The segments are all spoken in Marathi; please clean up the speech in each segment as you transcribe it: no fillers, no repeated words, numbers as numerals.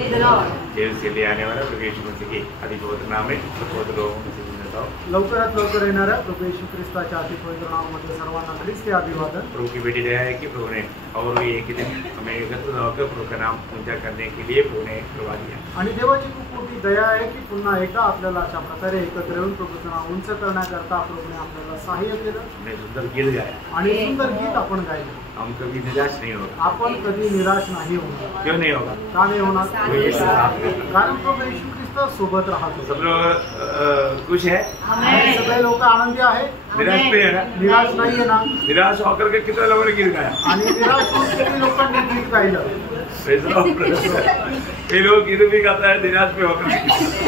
जेल से ले आने वाला प्रभु यीशु मसीह के अति पवित्र नाम में बहुत लोगों को देता हूं। लवकरात लवकर येणाऱ्या प्रभु येशू ख्रिस्ताच्या अति पवित्र नामामध्ये सर्वांना ख्रिस्ती अभिवादन। प्रभु की बेटी दया है कि प्रभु ने और भी एक ही दिन हमें एकत्र होकर प्रभु का नाम ऊंचा करने के लिए प्रभु ने करवा दिया। आणि देवाची खूप मोठी दया आहे की पुन्हा एकदा आपल्याला अशा प्रकारे एकत्र येऊन प्रभूचं नाव उंच करण्याकरता प्रभूने आपल्याला सहाय्य केलं। हमने सुंदर गीत गाया आणि सुंदर गीत आपण गायले। हम कभी निराश नहीं होगा। आपण कधी निराश नाही होणार। क्यों नहीं होगा? का नाही होणार? कारण प्रभु येशू ख्रिस्त सोबत राहतो। सब लोग खुश है? सगळे लोक आनंदी आहे। निराश पे है ना? निराश नाही है ना? निराश होकर के कितने लोगों ने गीत गाया? आणि निराश होऊन किती लोकांनी गीत गायलं। कई लोग गीत भी गाता है निराश पे होकर,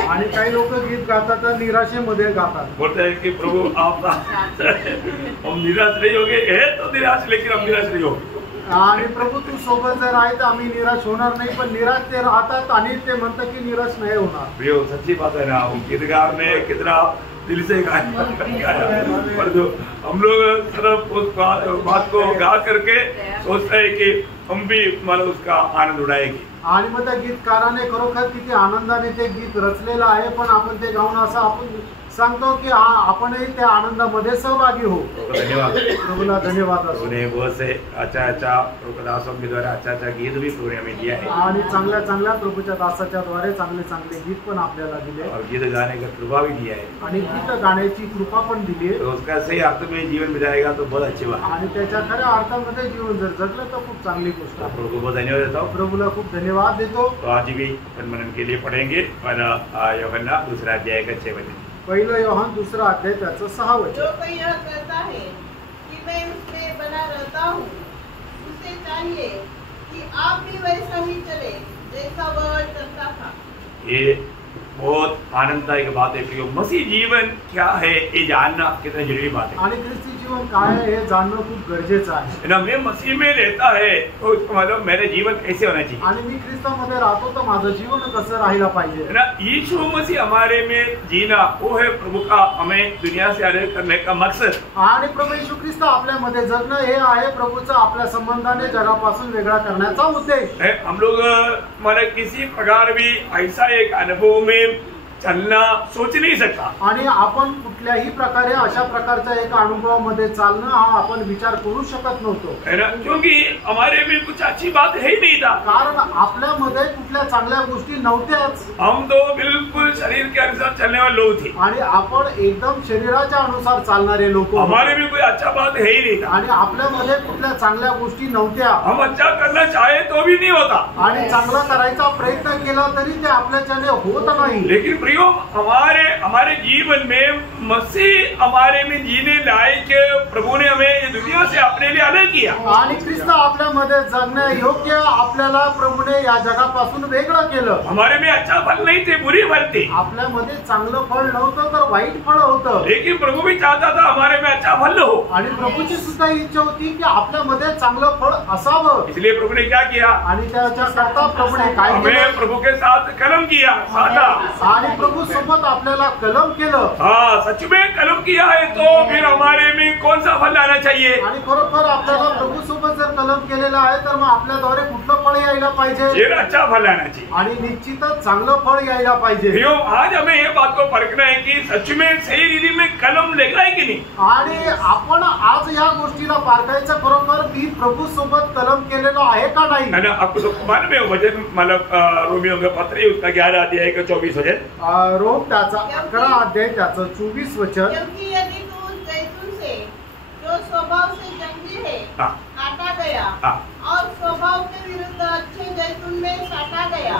आणि काही लोक गीत गातात तर निराशेमध्ये गातात। बोलते हैं कि प्रभु आप हम निराश नहीं होंगे, है तो निराश लेकिन हम निराश नहीं होंगे। आणि प्रभू तू सोबत जर आहे तर आम्ही निराश होणार नहीं, पण निराश ते राहतात आणि ते म्हणतात की निराश नहीं होणार। प्रियो सच्ची बात है ना, गीतकार ने कितना दिल से गाया, पर जो हम लोग सिर्फ उस बात को गा करके सोचते हैं कि हम भी मतलब उसका आनंद उड़ाएंगे। आणि मग त्या गीतकाराने खरोखर किती आनंदाने ते गीत रचलेलं आहे, पण आपण ते गाऊन असं आपण सांगतो की आपणही त्या आनंदामध्ये सहभागी हो। धन्यवाद प्रभूला धन्यवाद। उन्हें बहुत से अच्छा प्रभु दासों के द्वारा अच्छा गीत भी प्रभु ने हमें दिया है, आणि चांगल्या प्रभूच्या दासाच्या द्वारे चांगले गीत पण आपल्याला दिले और गीत गाने का कृपा भी दिया है, आणि गीत गाण्याची कृपा पण दिली आहे। तो उसका सही अर्थ में जीवन बिताएगा तो बहुत अच्छी बात। आणि त्याच्या खऱ्या अर्थामध्ये जीवन जर जगलं तर खूप चांगली गोष्ट आहे। प्रभु को बहुत धन्यवाद देता हूँ। प्रभूला खूप धन्यवाद देतो। तो आज भी मनन के लिए पढ़ेंगे और यूहन्ना दूसरा अध्याय का 6 वचन। पहिलं योहान दूसरा अध्याय त्याचं 6 वचन। जो कोई यह कहता है कि मैं उसमें बना रहता हूँ, उसे चाहिए कि आप भी वैसा ही चले जैसा वह चलता था। ये बहुत आनंददायक बात है कि मसीह जीवन क्या है ये जानना कितना जरूरी बात है। आणि ख्रिस्ती जीवन काय आहे हे जाणणं खूप गरजेचं आहे। ना मैं मसीह में रहता है तो उसका मतलब मेरे जीवन कैसे होना चाहिए, आणि मी ख्रिस्तामध्ये राहतो तर माझं जीवन कसं राहिला पाहिजे। ना यीशु मसीह हमारे में जीना वो है प्रभु का हमें दुनिया से अलग करने का मकसद। आणि प्रभू येशू ख्रिस्त आपल्यामध्ये जगणं हे आहे प्रभूचा आपल्या संबंधाने जगापासून वेगळा करण्याचा उद्देश। हम लोग मतलब किसी प्रकार भी ऐसा एक अनुभव में चलना सोच नहीं सकता, आणि आपण कुठल्याही प्रकारे अशा प्रकारच्या एक अनुभवामध्ये चालणं हा आपण विचार करू शकत नव्हतो, है ना, क्योंकि हमारे में कुछ अच्छी बात है ही नहीं था। कारण आपल्यामध्ये कुठल्या चांगल्या गोष्टी नव्हत्याच। हम तो बिल्कुल शरीर के अनुसार चलने वाले लोग थे, आणि आपण एकदम शरीराच्या अनुसार चालणारे लोक। हमारे में कोई अच्छा बात है ही नहीं था, आणि आपल्यामध्ये कुठल्या चांगल्या गोष्टी नव्हत्या। हम अच्छा करना चाहे तो भी नहीं होता, आणि चांगला करायचा प्रयत्न केला तरी ते आपल्याच्याने होत नाही। लेकिन प्रियो हमारे जीवन में मसीह हमारे में जीने लायक प्रभु ने हमें ये दुनिया से अपने लिए अलग किया। आणि ख्रिस्त आपल्यामध्ये जगण्या योग्य आपल्याला प्रभूने या जगापासून वेगळं केलं। हमारे में अच्छा फल नहीं थे, बुरी फल थे। आपल्यामध्ये चांगलं फळ नव्हतं तर वाईट फळ होतं, लेकिन प्रभु भी चाहता था हमारे में अच्छा फल हो। आणि प्रभूची सुद्धा इच्छा होती की आपल्यामध्ये चांगलं फळ असावं। इसलिए प्रभु ने क्या किया? आणि त्याच्या करता प्रभूने काय हमें केलं? प्रभु के साथ कलम किया, साधा। आणि प्रभू सोबत आपल्याला कलम केलं। हाँ, सच में कलम किया है तो फिर हमारे में कौन सा फल आना चाहिए? आणि खरोखर आपल्याला प्रभू सोबत जर कलम केलेला आहे तर मग आपल्याद्वारे कुठलं फळ यायला पाहिजे? फिर अच्छा फल आना चाहिए। आणि निश्चितच चांगलं फळ यायला पाहिजे। आज हमें ये बात को परखना है कि सच में सही रीति में कलम लगा है कि नहीं। आणि आपण आज या गोष्टीला पारखायचं खरोखर मी प्रभू सोबत कलम केलेलं आहे का नाही। है ना, आपको तो मालूम है वचन मतलब रोमियो का पत्र है उसका 11 अध्याय का 24 वचन। रोम त्याचा 11 अध्याय त्याचं 24 वचन। क्योंकि यदि तू उस जैतून से जो स्वभाव से जंगली है काटा गया और स्वभाव के विरुद्ध अच्छे जैतून में साटा गया,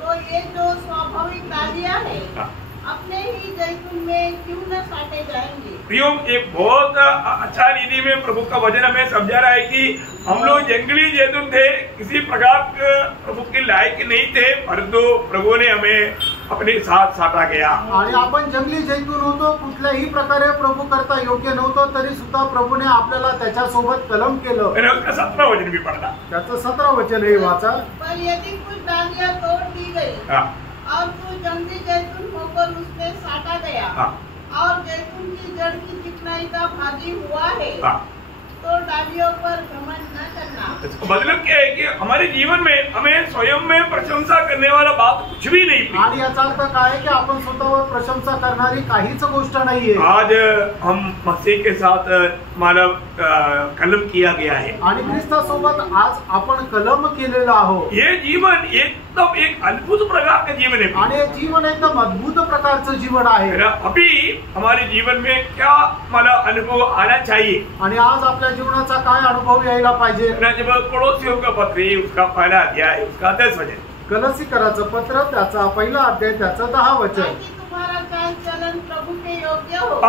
तो ये जो स्वाभाविक डालियां है अपने ही जैतून में क्यों न साटे जाएंगे। प्रियो, एक बहुत अच्छा रीति में प्रभु का वचन हमें समझा रहा है कि हम लोग जंगली जैतून थे, किसी प्रकार प्रभु के लायक नहीं थे, परंतु प्रभु ने हमें अपने साथ साटा गया। आणि आपण जंगली जैतून होतो, कुठल्याही प्रकारे प्रभू करता योग्य नव्हतो, तरी सुद्धा प्रभूने आपल्याला त्याच्या सोबत कलम केलं। मैंने उसका 17 वचन भी पढ़ा। त्याचं 17 वचन हे वाचा। पर यदि कुछ डालियां तोड़ दी गई और तू जंगली जैतून होकर उसमें साटा गया और जैतून की जड़ की चिकनाई का भागी हुआ है, तो डालियों पर घमंड न करना। इसका मतलब क्या है कि हमारे जीवन में हमें स्वयं में प्रशंसा करने वाला बात कुछ भी नहीं। आणि याचा अर्थ काय आहे की आपण स्वतःवर प्रशंसा करणारी काहीच गोष्ट नाहीये। आज हम मसीह के साथ मानव कलम किया गया है आणि ख्रिस्तासोबत आज आपण कलम केलेला आहोत। ये जीवन एकदम एक अद्भुत प्रकार का जीवन है आणि हे जीवन एकदम अद्भुत प्रकारचं जीवन आहे। अभी हमारे जीवन में क्या मला अनुभव आना चाहिए आणि आज आपल्या जीवनाचा काय अनुभव यायला पाहिजे। जब पड़ोसियों का पत्र उसका पहला अध्याय उसका 10 वचन, कलसीकराचं पत्र त्याचा पहिला अध्याय त्याचं 10 वचन। ताकि तुम्हारा चाल चलन प्रभु के योग्य हो।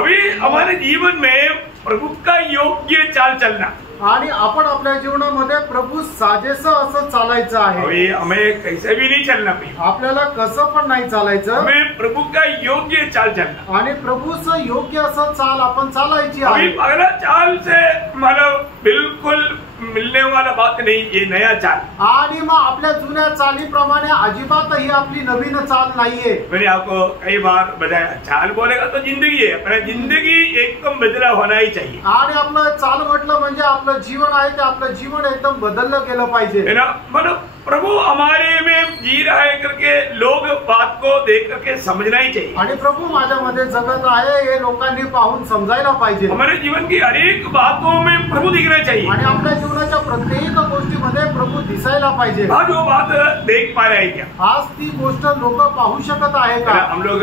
अभी हमारे जीवन में प्रभु का योग्य चाल चलना आणि आपण आपल्या जीवनामध्ये प्रभू साजेसं असं चालायचं आहे। अभी हमें कैसे भी नहीं चलना चाहिए, आपल्याला कसं पण नाही चालायचं, हमें प्रभु का योग्य चाल चलना आणि प्रभूचं योग्य असं चाल आपण चालायची अभी आहे। पहला चाल से मतलब बिल्कुल मिलने वाला बात नहीं, ये नया चाल। आणि मग आपल्या जुन्या चालीप्रमाणे अजिबात ही आपली नवीन चाल नाहीये। मैंने आपको कई बार बताया, चाल बोलेगा तो जिंदगी है, अपना जिंदगी एकदम बदला होना ही चाहिए। आणि आपलं चाल म्हटलं म्हणजे आपलं जीवन आहे ते आपलं जीवन एकदम बदललं गेलं पाहिजे, है ना। मतलब प्रभु हमारे में जी रहा है करके लोग बात को देख करके समझना ही चाहिए। आणि प्रभू माझ्यामध्ये जगत आहे हे लोकांनी पाहून समजायला पाहिजे। हमारे जीवन की हर एक बातों में प्रभु दिखना चाहिए आणि आपल्या जीवनाच्या प्रत्येक गोष्टीमध्ये प्रभू दिसायला पाहिजे। आज वो बात देख पा रहे हैं क्या? आज ती गोष्ट लोक पाहू शकत आहे का? हम लोग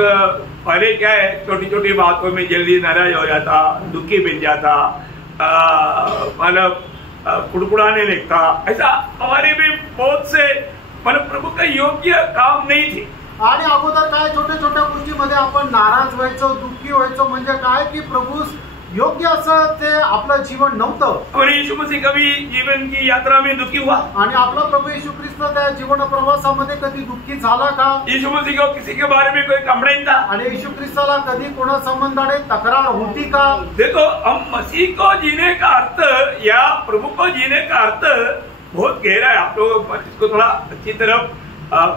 पहले क्या है, छोटी छोटी बातों में जल्दी नाराज हो जाता, दुखी बन जाता, मतलब कुड़कुड़ाने लगता। ऐसा हमारे में बहुत से मतलब प्रभु का योग्य काम नहीं थे। आणि अगोदर काय छोट्या छोट्या गोष्टीमध्ये आपण नाराज व्हायचो, दुःखी व्हायचो, म्हणजे काय की प्रभू योग्य असं ते आपलं जीवन नव्हतं। हमारे यीशु मसीह कभी जीवन की यात्रा में दुखी हुआ? आणि आपला प्रभू येशू ख्रिस्त त्या जीवन प्रवासामध्ये कधी दुःखी झाला का? यीशु मसीह को किसी के बारे में कोई कंप्लेंट था? आणि येशू ख्रिस्ताला कधी कोणा संबंधाने तक्रार होती का? देखो, हम मसीह को जीने का अर्थ या प्रभु को जीने का अर्थ बहुत गहरा है। आप लोग इसको थोड़ा अच्छी तरफ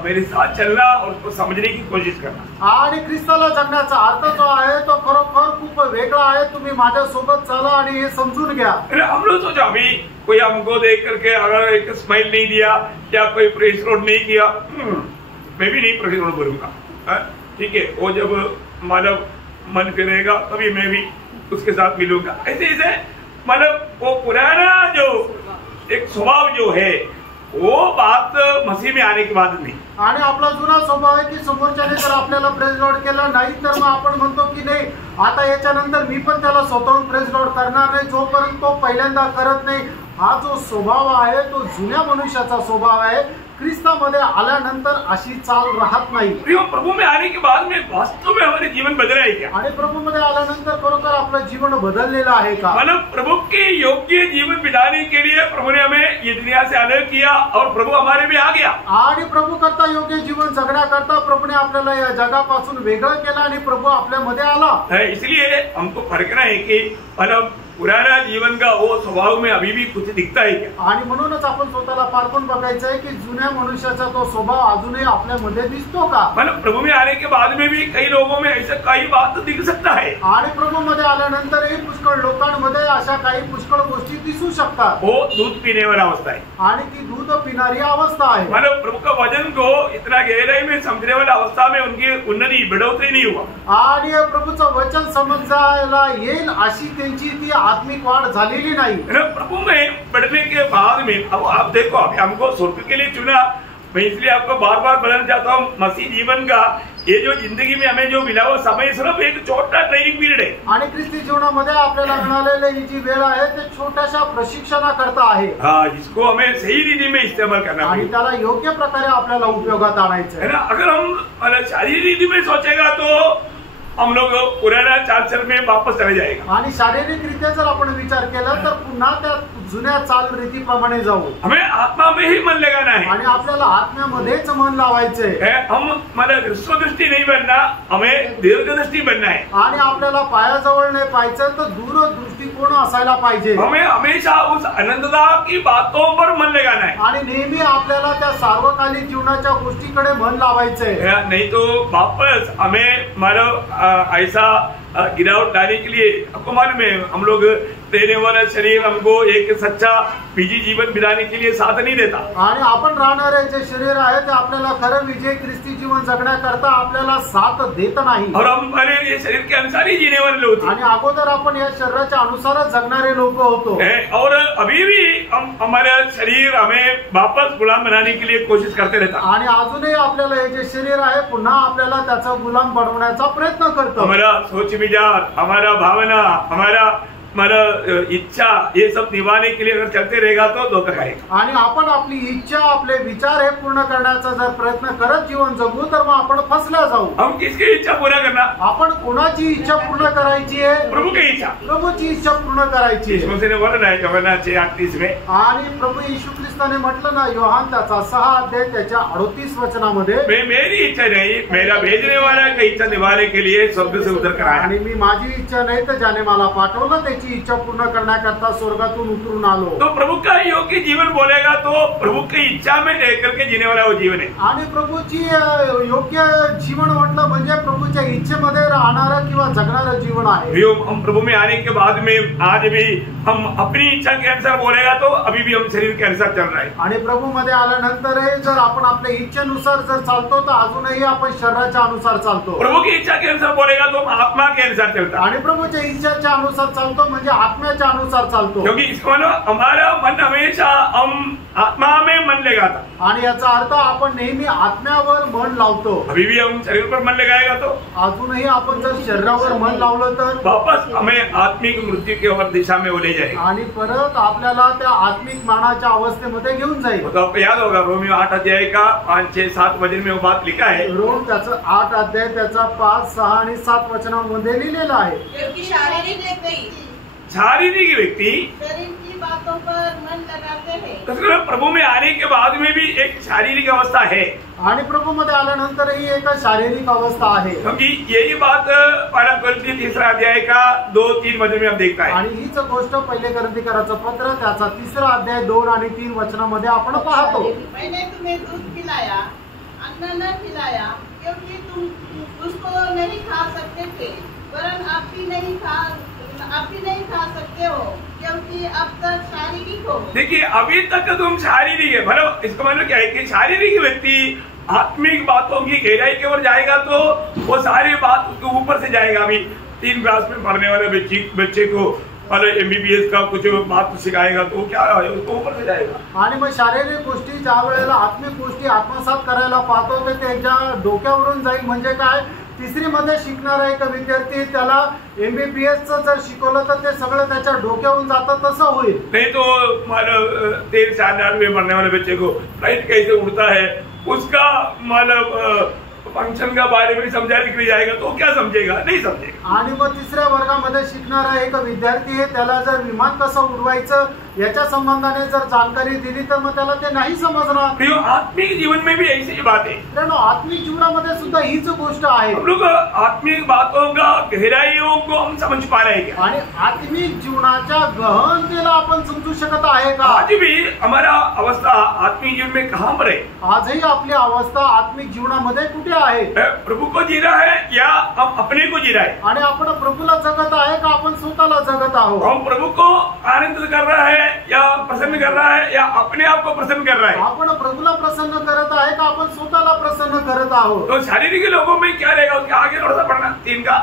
मेरे साथ चलना और उसको समझने की कोशिश करना। आणि ख्रिस्ताला जगण्याचा अर्थ जो आहे तो खरोखर खूप वेगळा आहे। तुम्ही माझ्या सोबत चला आणि हे समजून घ्या। हम लोग सोचा अभी कोई हमको देख करके अगर एक स्माइल नहीं दिया या कोई प्रेस रोड नहीं किया, मैं भी नहीं प्रेस रोड बोलूंगा, ठीक है। वो जब मानव मन करेगा तभी मैं भी उसके साथ मिलूंगा। ऐसे ऐसे मतलब वो पुराना जो एक स्वभाव जो है वो बात मसीह में आने के बाद नहीं। आणि आपला जुना स्वभाव आहे की समोरच्याने जर आपल्याला प्रेज लॉर्ड केला नाही तर मग आपण म्हणतो की नाही आता याच्यानंतर मी पण त्याला स्वतःहून प्रेज लॉर्ड करणार नाही, जोपर्यंत तो पहिल्यांदा करत नाही। हा जो स्वभाव आहे तो जुन्या मनुष्याचा स्वभाव आहे। ख्रिस्तामध्ये आल्यानंतर अशी चाल राहत नाही। प्रभु में आने के बाद में वास्तव में हमारे जीवन बदला है क्या? आणि प्रभूमध्ये आल्यानंतर खरोखर आपलं जीवन बदललेलं आहे का? मतलब प्रभु के योग्य जीवन बिताने के लिए प्रभु ने हमें ये दुनिया से अलग किया और प्रभु हमारे में आ गया। आणि प्रभू करता योग्य जीवन जगण्याकरता प्रभूने आपल्याला या जगापासून वेगळं केलं आणि प्रभू आपल्यामध्ये आला। इसलिए हमको फरकना है कि मतलब पुराना जीवन का वो स्वभाव में अभी भी कुछ दिखता है क्या? आणि म्हणूनच आपण स्वतःला पारखून बघायचं आहे की जुन्या मनुष्याचा तो स्वभाव अजूनही आपल्यामध्ये दिसतो का? मतलब प्रभु में आने के बाद में भी कई लोगों में ऐसा कई बात दिख सकता है। आणि प्रभूमध्ये आल्यानंतरही पुष्कळ लोकांमध्ये अशा काही पुष्कळ गोष्टी दिसू शकतात। वो दूध पीने वाला अवस्था है आणि ती दूध पिणारी अवस्था आहे। मतलब प्रभु का वचन को इतना गहराई में समझने वाला अवस्था में उनकी उन्नति बढ़ोतरी नहीं हुआ। आणि प्रभूचं वचन समजायला येईल अशी त्यांची ती आत्मिक वाढ झालेली नाही। प्रभु में बढ़ने के बाद में अब आप देखो, अभी हमको स्वर्ग के लिए चुना, मैं इसलिए आपको बार बार बताना चाहता हूँ, मसीह जीवन का ये जो जिंदगी में हमें जो मिला वो समय सिर्फ एक छोटा ट्रेनिंग पीरियड है। आणि ख्रिस्ती जीवनामध्ये आपल्याला मिळालेली ही जी वेळ आहे ते छोट्याशा प्रशिक्षणाकरता आहे। हाँ, जिसको हमें सही रीति में इस्तेमाल करना आणि त्याला योग्य प्रकारे आपल्याला उपयोगात आणायचं है ना। अगर हम शारीरिक रीति में सोचेगा तो हम लोग पुराना चाल चल में वापस चले जाएगा। आणि शारीरिक रीत्या जर आपण विचार केला तर पुन्हा त्या जुन्या चाल रीतीप्रमाणे जाऊ। हमें आत्मा में ही मन लगाना है आणि आपल्याला आत्म्यामध्येच मन लावायचंय। हम मतलब दृष्टि नहीं बनना, हमें दीर्घदृष्टि बनना है। आणि आपल्याला पायाजवळ नाही पाहायचं तर दूरदृष्टिकोन असायला पाहिजे। हमें हमेशा उस अनंतता की बातों पर मन लगाना है आणि नेहमी आपल्याला त्या सार्वकालिक जीवनाच्या गोष्टीकडे मन लावायचंय। नहीं तो वापस हमें मतलब ऐसा गिरावट लाने के लिए, आपको मालूम है हम लोग देने वाला शरीर हमको एक सच्चा विजयी जीवन बिताने के लिए साथ नहीं देता। आणि आपण राहणारे जे शरीर आहे ते आपल्याला खरं विजय ख्रिस्ती जीवन जगण्याकरता आपल्याला साथ देत नाही। और हम पहले ये शरीर के अनुसार ही जीने वाले लोग थे आणि अगोदर आपण या शरीराच्या अनुसारच जगणारे लोक होतो। और अभी भी हम हमारा शरीर हमें वापस गुलाम बनाने के लिए कोशिश करते रहता। आणि अजूनही आपल्याला हे जे शरीर आहे पुन्हा आपल्याला त्याचा गुलाम बनवण्याचा प्रयत्न करतो। हमारा सोच विचार, हमारा भावना, हमारा इच्छा ये सब निभाने के लिए अगर चलते रहेगा तो धोखा खाएगा। आणि आपण आपली इच्छा आपले विचार हे पूर्ण करण्याचा जर प्रयत्न करत जीवन जगू तर मग आपण फसल्या जाऊ। हम किसकी इच्छा पूरा करना? आपण कोणाची इच्छा पूर्ण करायची आहे? प्रभु की इच्छा। प्रभूची इच्छा पूर्ण करायची आहे। यीशु ने बोला ना यूहन्ना 6:38 में, आणि प्रभू येशू ख्रिस्ताने म्हटलं ना योहान त्याचा 6 अध्याय त्याच्या 38 वचनामध्ये, मैं मेरी इच्छा नहीं मेरा भेजने वाला की इच्छा निभाने के लिए स्वर्ग से उतर कर आया। आणि मी माझी इच्छा नाही तर ज्याने मला पाठवलं त्याची इच्छा पूर्ण करण्याकरता स्वर्गातून उतरून आलो। तो प्रभु का योग्य जीवन बोलेगा तो प्रभु की इच्छा में लेकर के जीने वाला वो जीवन है। आणि प्रभूची योग्य जीवन म्हटलं म्हणजे प्रभूच्या इच्छेमध्ये राहणारं किंवा जगणारं जीवन आहे। हम प्रभु में आने के बाद में आज भी हम अपनी इच्छा के अनुसार बोलेगा तो अभी भी हम शरीर के अनुसार चल रहे हैं। आणि प्रभू मध्ये आल्यानंतर जर आपण आपल्या इच्छेनुसार जर चालतो तर अजूनही आपण शरीराच्या अनुसार चालतो। प्रभु की इच्छा के अनुसार बोलेगा तो हम आत्मा के अनुसार चलता। आणि प्रभूच्या इच्छेच्या अनुसार चालतो म्हणजे आत्म्याच्या अनुसार चालतो। क्योंकि इसको हमारा मन हमेशा हम आत्मा में मन लगाता। आणि याचा अर्थ आपण नेहमी आत्म्यावर मन लावतो। अभी भी हम शरीर पर मन लगाएगा तो अजूनही आपण जर शरीरावर मन लावलं तर वापस हमें आत्मिक मृत्यू की ओर दिशा में ले जाएगा। आणि परत आपल्याला त्या आत्मिक मरणाच्या अवस्थेमध्ये घेऊन जाईल। तो आपको याद होगा रोमियो 8 अध्याय का 5, 6, 7 वचन में वो बात लिखा है। रोम त्याचा 8 अध्याय त्याचा 5, 6 आणि 7 वचनांमध्ये लिहिलेलं आहे। क्योंकि शारीरिक व्यक्ति शरीर की बातों पर मन लगाते हैं। तो प्रभु में आने के बाद में भी एक शारीरिक अवस्था है। आणि प्रभू मध्ये आल्यानंतरही एक शारीरिक अवस्था आहे। क्योंकि यही बात पहला कोरिन्थी 3 अध्याय का 2-3 वचन में हम देखता है। आणि हीच गोष्ट पहिले कोरिन्थीकराचं पत्र त्याचा 3 अध्याय 2 आणि 3 वचनामध्ये आपण पाहतो। मैंने तुम्हें दूध पिलाया, अन्न न खिलाया, क्योंकि तुम उसको नहीं खा सकते थे, वरन आप भी नहीं खा सकते हो, क्योंकि अब तक शारीरिक हो। देखिए अभी तक तुम शारीरिक है, मतलब इसका मतलब क्या है कि शारीरिक व्यक्ति आत्मिक बातों की गहराई की ओर जाएगा तो वो सारी बात उसके ऊपर से जाएगा। अभी 3 क्लास में पढ़ने वाले बच्चे को MBBS का कुछ बात सिखाएगा तो क्या उसको ऊपर से जाएगा। आणि मग शारीरिक गोष्टी ज्या वेळेला आत्मिक गोष्टी आत्मसात करायला पाहतो ते त्याच्या डोक्यावरून जाईल। म्हणजे काय, 3री मध्ये शिकणारा एक विद्यार्थी त्याला MBBS जर शिकवलं तर ते सगळं त्याच्या डोक्यावरून जातं, तसं होईल। नहीं तो 13-4 में पढ़ने वाले बच्चे को फ्लाइट कैसे उड़ता है उसका मतलब फंक्शन का बारे में समझाने के लिए जाएगा तो क्या समझेगा? नहीं समझेगा। आणि मग 3ऱ्या वर्गामध्ये शिकणारा एक विद्यार्थी आहे त्याला जर विमान कसं उडवायचं याच्या संबंधाने जर जानकारी दिली तर मग त्याला ते नाही समजणार। आत्मिक जीवन में भी ऐसी बात है। आत्मिक जीवनामध्ये सुद्धा हीच गोष्ट आहे। हम लोग आत्मिक बातों का गहराइयों को हम समझ पा रहे हैं आणि आत्मिक जीवनाच्या गहनतेला आपण समजू शकत आहे का? आज भी हमारा अवस्था आत्मिक जीवन में कहाँ पर है? आजही आपली अवस्था आत्मिक जीवनामध्ये कुठे आहे? प्रभु को जी रहा है या हम अपने को जी रहा है? आणि आपण प्रभूला जगत आहे का आपण स्वतःला जगत आहोत? हम प्रभु को आनंदित कर रहा है या प्रसन्न कर रहा है या अपने आप को प्रसन्न कर रहा है? आपण प्रभूला प्रसन्न करत आहे का आपण स्वतःला प्रसन्न करत आहोत? तो शारीरिक लोगों में क्या रहेगा उसके आगे थोड़ा सा पढ़ना 3 का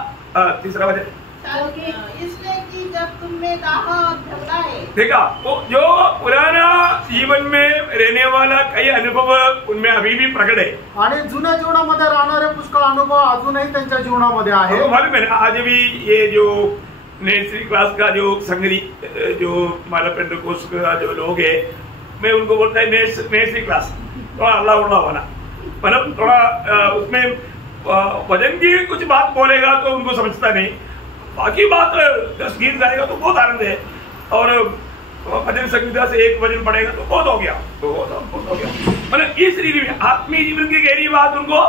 3रा वचन। इसलिए कि जब तुम में दाह और झगड़ा है। देखा वो जो पुराना जीवन में रहने वाला कई अनुभव उनमें अभी भी प्रकट है। आणि जुन्या जीवनामध्ये राहणारे पुष्कळ अनुभव अजूनही त्यांच्या जीवनामध्ये आहे। मालूम है आज भी ये जो नर्सरी क्लास का जो संगरी जो हमारा पेंटेकोस्ट का जो लोग है, मैं उनको बोलता है नर्सरी क्लास थोड़ा अल्लाह उल्ला होना, मतलब थोड़ा उसमें वजन की कुछ बात बोलेगा तो उनको समझता नहीं, बाकी बात 10 गीत गाएगा तो बहुत आनंद है, और भजन संगीता से 1 वचन पढ़ेगा तो बहुत हो गया, तो बहुत हो गया। मतलब इस रीति में आत्मीय जीवन की गहरी बात उनको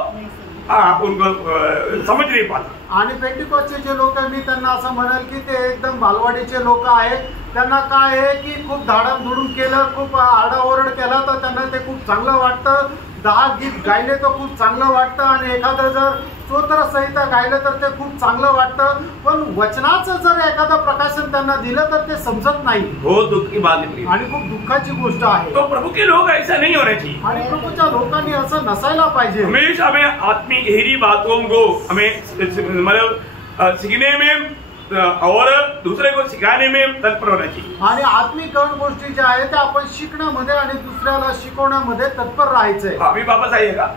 समझ नहीं पाता। आणि पेंटिकोस्टचे जे लोक आहे मी त्यांना असं म्हणाल की ते एकदम बालवाडीचे लोक आहेत। त्यांना काय आहे की खूप धाडमधुडूम केलं, खूप आरडाओरड केला तर त्यांना ते खूप चांगलं वाटतं, 10 गीत गायले तर खूप चांगलं वाटतं, आणि एखादं जर स्तोत्र संहिता गायलं तर ते खूप चांगलं वाटतं, पण वचनाचं जर एखादं प्रकाशन त्यांना दिलं तर ते समजत नाही. बहुत दुख की बात है आणि खूप दुःखाची गोष्ट आहे. तो प्रभु के लोग ऐसा नहीं होना चाहिए. आणि प्रभूच्या लोकांनी असं नसायला पाहिजे. हमेशा हमें आत्मिक गहरी बातों को हमें मतलब सीखने में और दूसरे को सिखाने में तत्पर होना चाहिए. आणि आत्मिक गहन गोष्टी ज्या आहेत त्या आपण शिकण्यामध्ये आणि दुसऱ्याला शिकवण्यामध्ये तत्पर राहायचंय. अभी वापस आइएगा.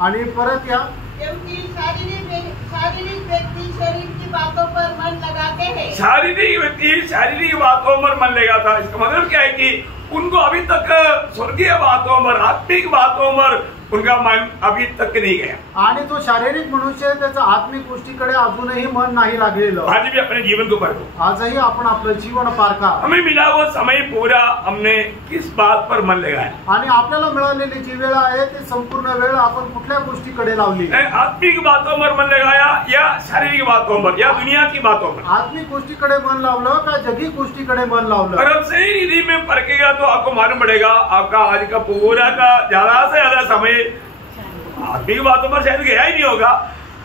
आणि परत या, क्योंकि शारीरिक व्यक्ति शरीर की बातों पर मन लगाते हैं. शारीरिक व्यक्ति शारीरिक बातों पर मन लगाता है. इसका मतलब क्या है कि उनको अभी तक स्वर्गीय बातों पर आत्मिक बातों पर उनका मन अभी तक नहीं गया. आणि तो शारीरिक मनुष्य त्याचा आत्मिक गोष्टीकडे अजूनही मन नाही लागलेलं. आज भी अपने जीवन को परखो. आजही आपण आपलं जीवन पारखा. हमें मिला वो समय पूरा हमने किस बात पर मन लगाया. आणि आपल्याला मिळालेली जी वेळ आहे ती संपूर्ण वेळ आपण कुठल्या गोष्टीकडे लावली. आत्मिक बातों पर मन लगाया या शारीरिक बातों पर या दुनिया की बातों पर. आत्मिक गोष्टीकडे मन लावलं का जगी गोष्टीकडे मन लावलं. अगर सही रीति में परखेगा तो आपको मालूम पड़ेगा आपका आज का पूरा का ज्यादा से ज्यादा समय आत्मिक बातों पर शायद गया ही नहीं होगा.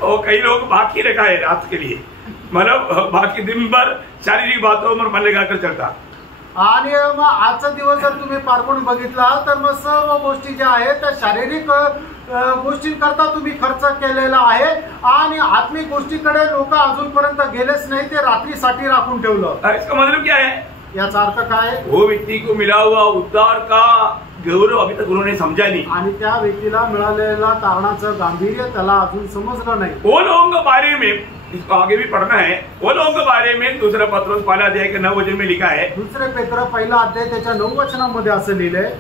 और कई लोग बाकी रखा है रात के लिए, मतलब बाकी दिन भर शारीरिक बातों पर मन लगाकर चलता. आणि मग आजचा दिवस जर तुम्ही पारखून बघितला तर मग सर्व गोष्टी ज्या आहेत त्या शारीरिक गोष्टींकरता तुम्ही खर्च केलेला आहे आणि आत्मिक गोष्टीकडे लोक अजूनपर्यंत गेलेच नाही, ते रात्रीसाठी राखून ठेवलं. इसका मतलब क्या है? याचा अर्थ काय? वो व्यक्ति को मिला हुआ उद्धार का गौरव अभी तक उन्होंने समझा नहीं. आणि त्या व्यक्तीला मिळालेला तारणाचं गांभीर्य त्याला अजून समजलं नाही. वो लोगों के बारे में इसको आगे भी पढ़ना है. वो लोगों के बारे में दूसरा पत्रोस 5 अध्याय के 9 वचन में लिखा है. दुसरे पेत्र 1 अध्याय त्याच्या 9 वचनामध्ये असं लिहिलंय,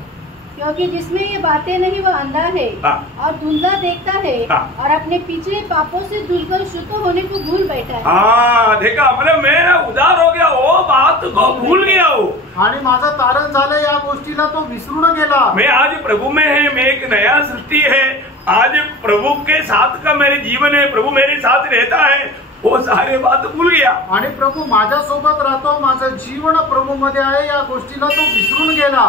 क्योंकि जिसमें ये बातें नहीं वो अंधा है और धुंधला देखता है और अपने पिछले पापों से धुलकर शुद्ध होने को भूल बैठा है. हाँ देखा, मतलब मेरा उदार हो गया, वो बात को भूल गया वो. आणि माझं तारण झालं या गोष्टीला तो विसरून गेला. मैं आज प्रभु में है, मैं एक नया सृष्टि है. आज प्रभु के साथ का मेरे जीवन है, प्रभु मेरे साथ रहता है, वो सारे बात भूल गया. आणि प्रभू माझ्या सोबत राहतो, माझं जीवन प्रभू मध्ये आहे या गोष्टीला तो विसरून गेला.